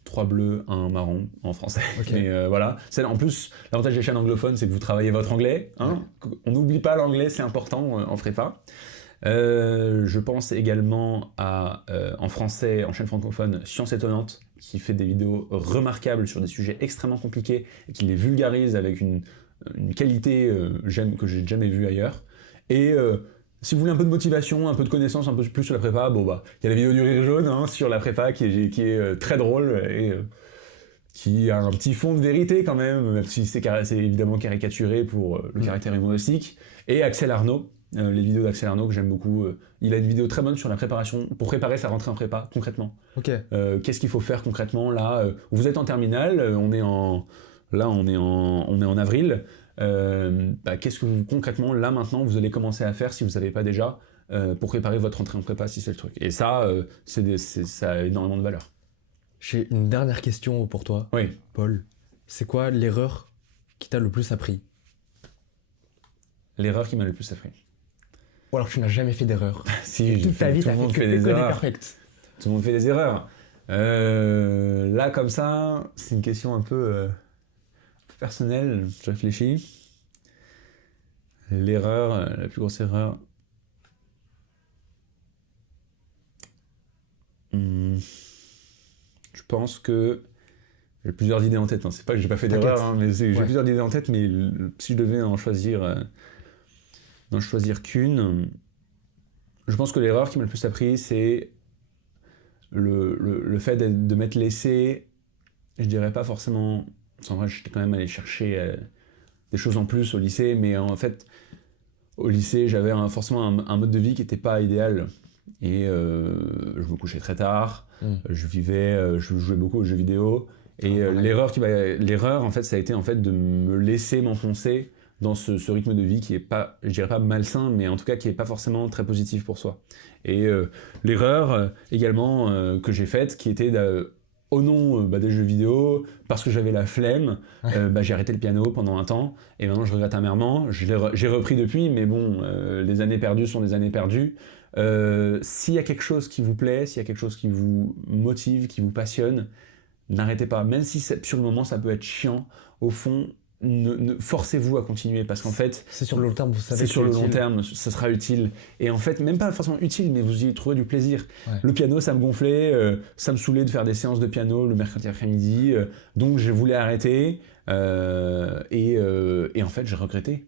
3 bleus, 1 marron en français. Mais voilà. En plus, l'avantage des chaînes anglophones, c'est que vous travaillez votre anglais. Hein. On n'oublie pas l'anglais, c'est important en prépa. Je pense également en français, en chaîne francophone, Science Étonnante, qui fait des vidéos remarquables sur des sujets extrêmement compliqués et qui les vulgarise avec une qualité que j'ai jamais vue ailleurs. Et si vous voulez un peu de motivation, un peu de connaissance, un peu plus sur la prépa, il y a la vidéo du rire jaune sur la prépa qui est très drôle et qui a un petit fond de vérité quand même si c'est évidemment caricaturé pour le caractère humoristique. Et Axel Arnaud, les vidéos d'Axel Arnaud que j'aime beaucoup. Il a une vidéo très bonne sur la préparation, pour préparer sa rentrée en prépa, concrètement. Qu'est-ce qu'il faut faire concrètement là vous êtes en terminale, on est en avril. Qu'est-ce que concrètement, là maintenant, vous allez commencer à faire si vous ne savez pas déjà, pour préparer votre rentrée en prépa, si c'est le truc. Et ça, ça a énormément de valeur. J'ai une dernière question pour toi, Paul. C'est quoi l'erreur qui t'a le plus appris ? L'erreur qui m'a le plus appris. Ou alors tu n'as jamais fait d'erreur. Si, toute ta vie, tout le monde fait des erreurs. Perfect. Tout le monde fait des erreurs. Là, comme ça, c'est une question un peu personnelle. Je réfléchis. L'erreur, la plus grosse erreur. Je pense que j'ai plusieurs idées en tête. C'est pas que j'ai pas fait d'erreur, mais j'ai plusieurs idées en tête. Mais si je devais en choisir qu'une, Je pense que l'erreur qui m'a le plus appris, c'est le fait de m'être laissé, je dirais pas forcément, en vrai j'étais quand même allé chercher des choses en plus au lycée, mais en fait au lycée j'avais forcément un mode de vie qui n'était pas idéal. Et je me couchais très tard, je jouais beaucoup aux jeux vidéo, et l'erreur en fait ça a été en fait de me laisser m'enfoncer dans ce rythme de vie qui est pas, je dirais pas malsain, mais en tout cas qui est pas forcément très positif pour soi. Et l'erreur également que j'ai faite, qui était au nom des jeux vidéo, parce que j'avais la flemme, j'ai arrêté le piano pendant un temps, et maintenant je regrette amèrement. J'ai repris depuis, mais bon, les années perdues sont des années perdues. S'il y a quelque chose qui vous plaît, s'il y a quelque chose qui vous motive, qui vous passionne, n'arrêtez pas. Même si sur le moment ça peut être chiant, au fond, forcez-vous à continuer, parce qu'en fait c'est sur le long terme, vous savez, c'est sur le long terme, ça sera utile, et en fait même pas forcément utile, mais vous y trouverez du plaisir. Le piano, ça me gonflait, ça me saoulait de faire des séances de piano le mercredi après-midi, donc je voulais arrêter, et en fait j'ai regretté.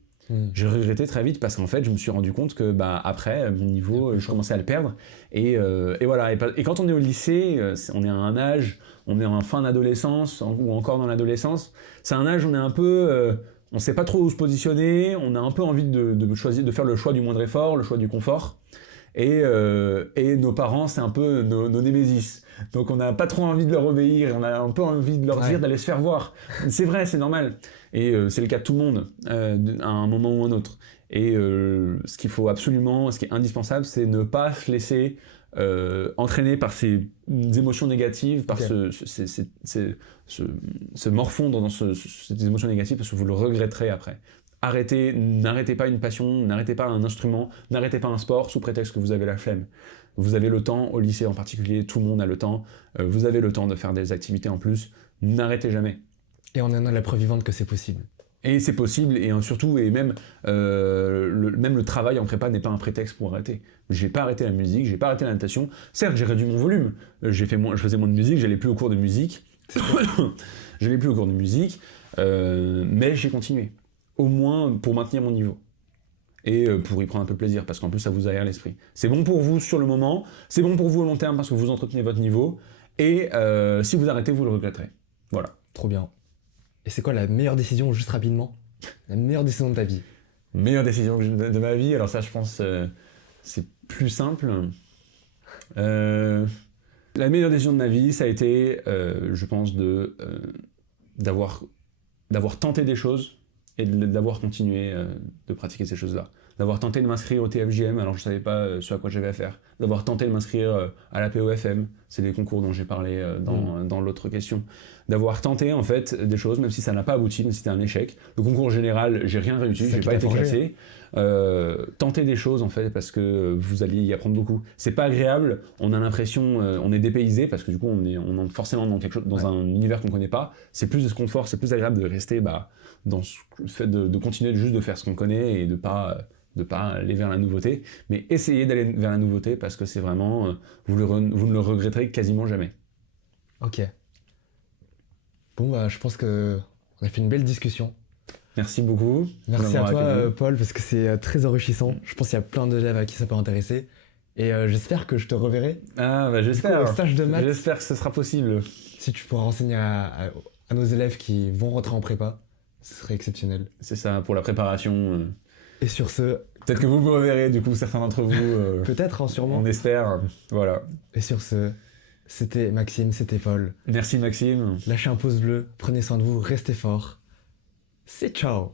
J'ai regretté très vite, parce qu'en fait je me suis rendu compte que après mon niveau je commençais à le perdre, et voilà. Et quand on est au lycée, on est à un âge, on est en fin d'adolescence ou encore dans l'adolescence, c'est un âge où on est un peu, on sait pas trop où se positionner, on a un peu envie de choisir, de faire le choix du moindre effort, le choix du confort, et nos parents c'est un peu nos némésis. Donc on n'a pas trop envie de leur obéir, on a un peu envie de leur dire d'aller se faire voir. C'est vrai, c'est normal. Et c'est le cas de tout le monde, à un moment ou un autre. Et ce qu'il faut absolument, ce qui est indispensable, c'est ne pas se laisser entraîner par ces émotions négatives, par se morfondre dans ces émotions négatives, parce que vous le regretterez après. N'arrêtez pas une passion, n'arrêtez pas un instrument, n'arrêtez pas un sport sous prétexte que vous avez la flemme. Vous avez le temps, au lycée en particulier, tout le monde a le temps, vous avez le temps de faire des activités en plus, n'arrêtez jamais. Et on en a la preuve vivante que c'est possible. Et c'est possible, et surtout, et même le travail en prépa n'est pas un prétexte pour arrêter. J'ai pas arrêté la musique, j'ai pas arrêté la natation. Certes, j'ai réduit mon volume, je faisais moins de musique, j'allais plus au cours de musique. Mais j'ai continué. Au moins pour maintenir mon niveau. Et pour y prendre un peu de plaisir, parce qu'en plus ça vous aère l'esprit. C'est bon pour vous sur le moment, c'est bon pour vous au long terme parce que vous entretenez votre niveau, et si vous arrêtez, vous le regretterez. Voilà. Trop bien. Et c'est quoi la meilleure décision, juste rapidement? La meilleure décision de ta vie? Meilleure décision de ma vie, alors ça je pense c'est plus simple. La meilleure décision de ma vie, ça a été, je pense, d'avoir tenté des choses et d'avoir continué de pratiquer ces choses-là. D'avoir tenté de m'inscrire au TFJM, alors je ne savais pas ce à quoi j'avais à faire. D'avoir tenté de m'inscrire à la POFM, c'est des concours dont j'ai parlé dans l'autre question. D'avoir tenté en fait des choses, même si ça n'a pas abouti, même si c'était un échec. Le concours général, j'ai rien réussi, j'ai pas été classé. Tenter des choses en fait, parce que vous alliez y apprendre beaucoup. C'est pas agréable, on a l'impression, on est dépaysé, parce que du coup on entre forcément dans quelque chose, dans un univers qu'on connaît pas. C'est plus de confort, c'est plus agréable de rester dans le fait de continuer juste de faire ce qu'on connaît et de pas aller vers la nouveauté, mais essayez d'aller vers la nouveauté, parce que c'est vraiment, vous ne le regretterez quasiment jamais. Ok. Bon, je pense qu'on a fait une belle discussion. Merci beaucoup. Merci à toi, Paul, parce que c'est très enrichissant. Je pense qu'il y a plein d'élèves à qui ça peut intéresser. Et j'espère que je te reverrai. Ah, j'espère. Au stage de maths. J'espère que ce sera possible. Si tu pourras renseigner à nos élèves qui vont rentrer en prépa, ce serait exceptionnel. C'est ça, pour la préparation. Et sur ce... Peut-être que vous me reverrez, du coup, certains d'entre vous. Peut-être, hein, sûrement. On espère, voilà. Et sur ce, c'était Maxime, c'était Paul. Merci Maxime. Lâchez un pouce bleu, prenez soin de vous, restez forts. C'est ciao.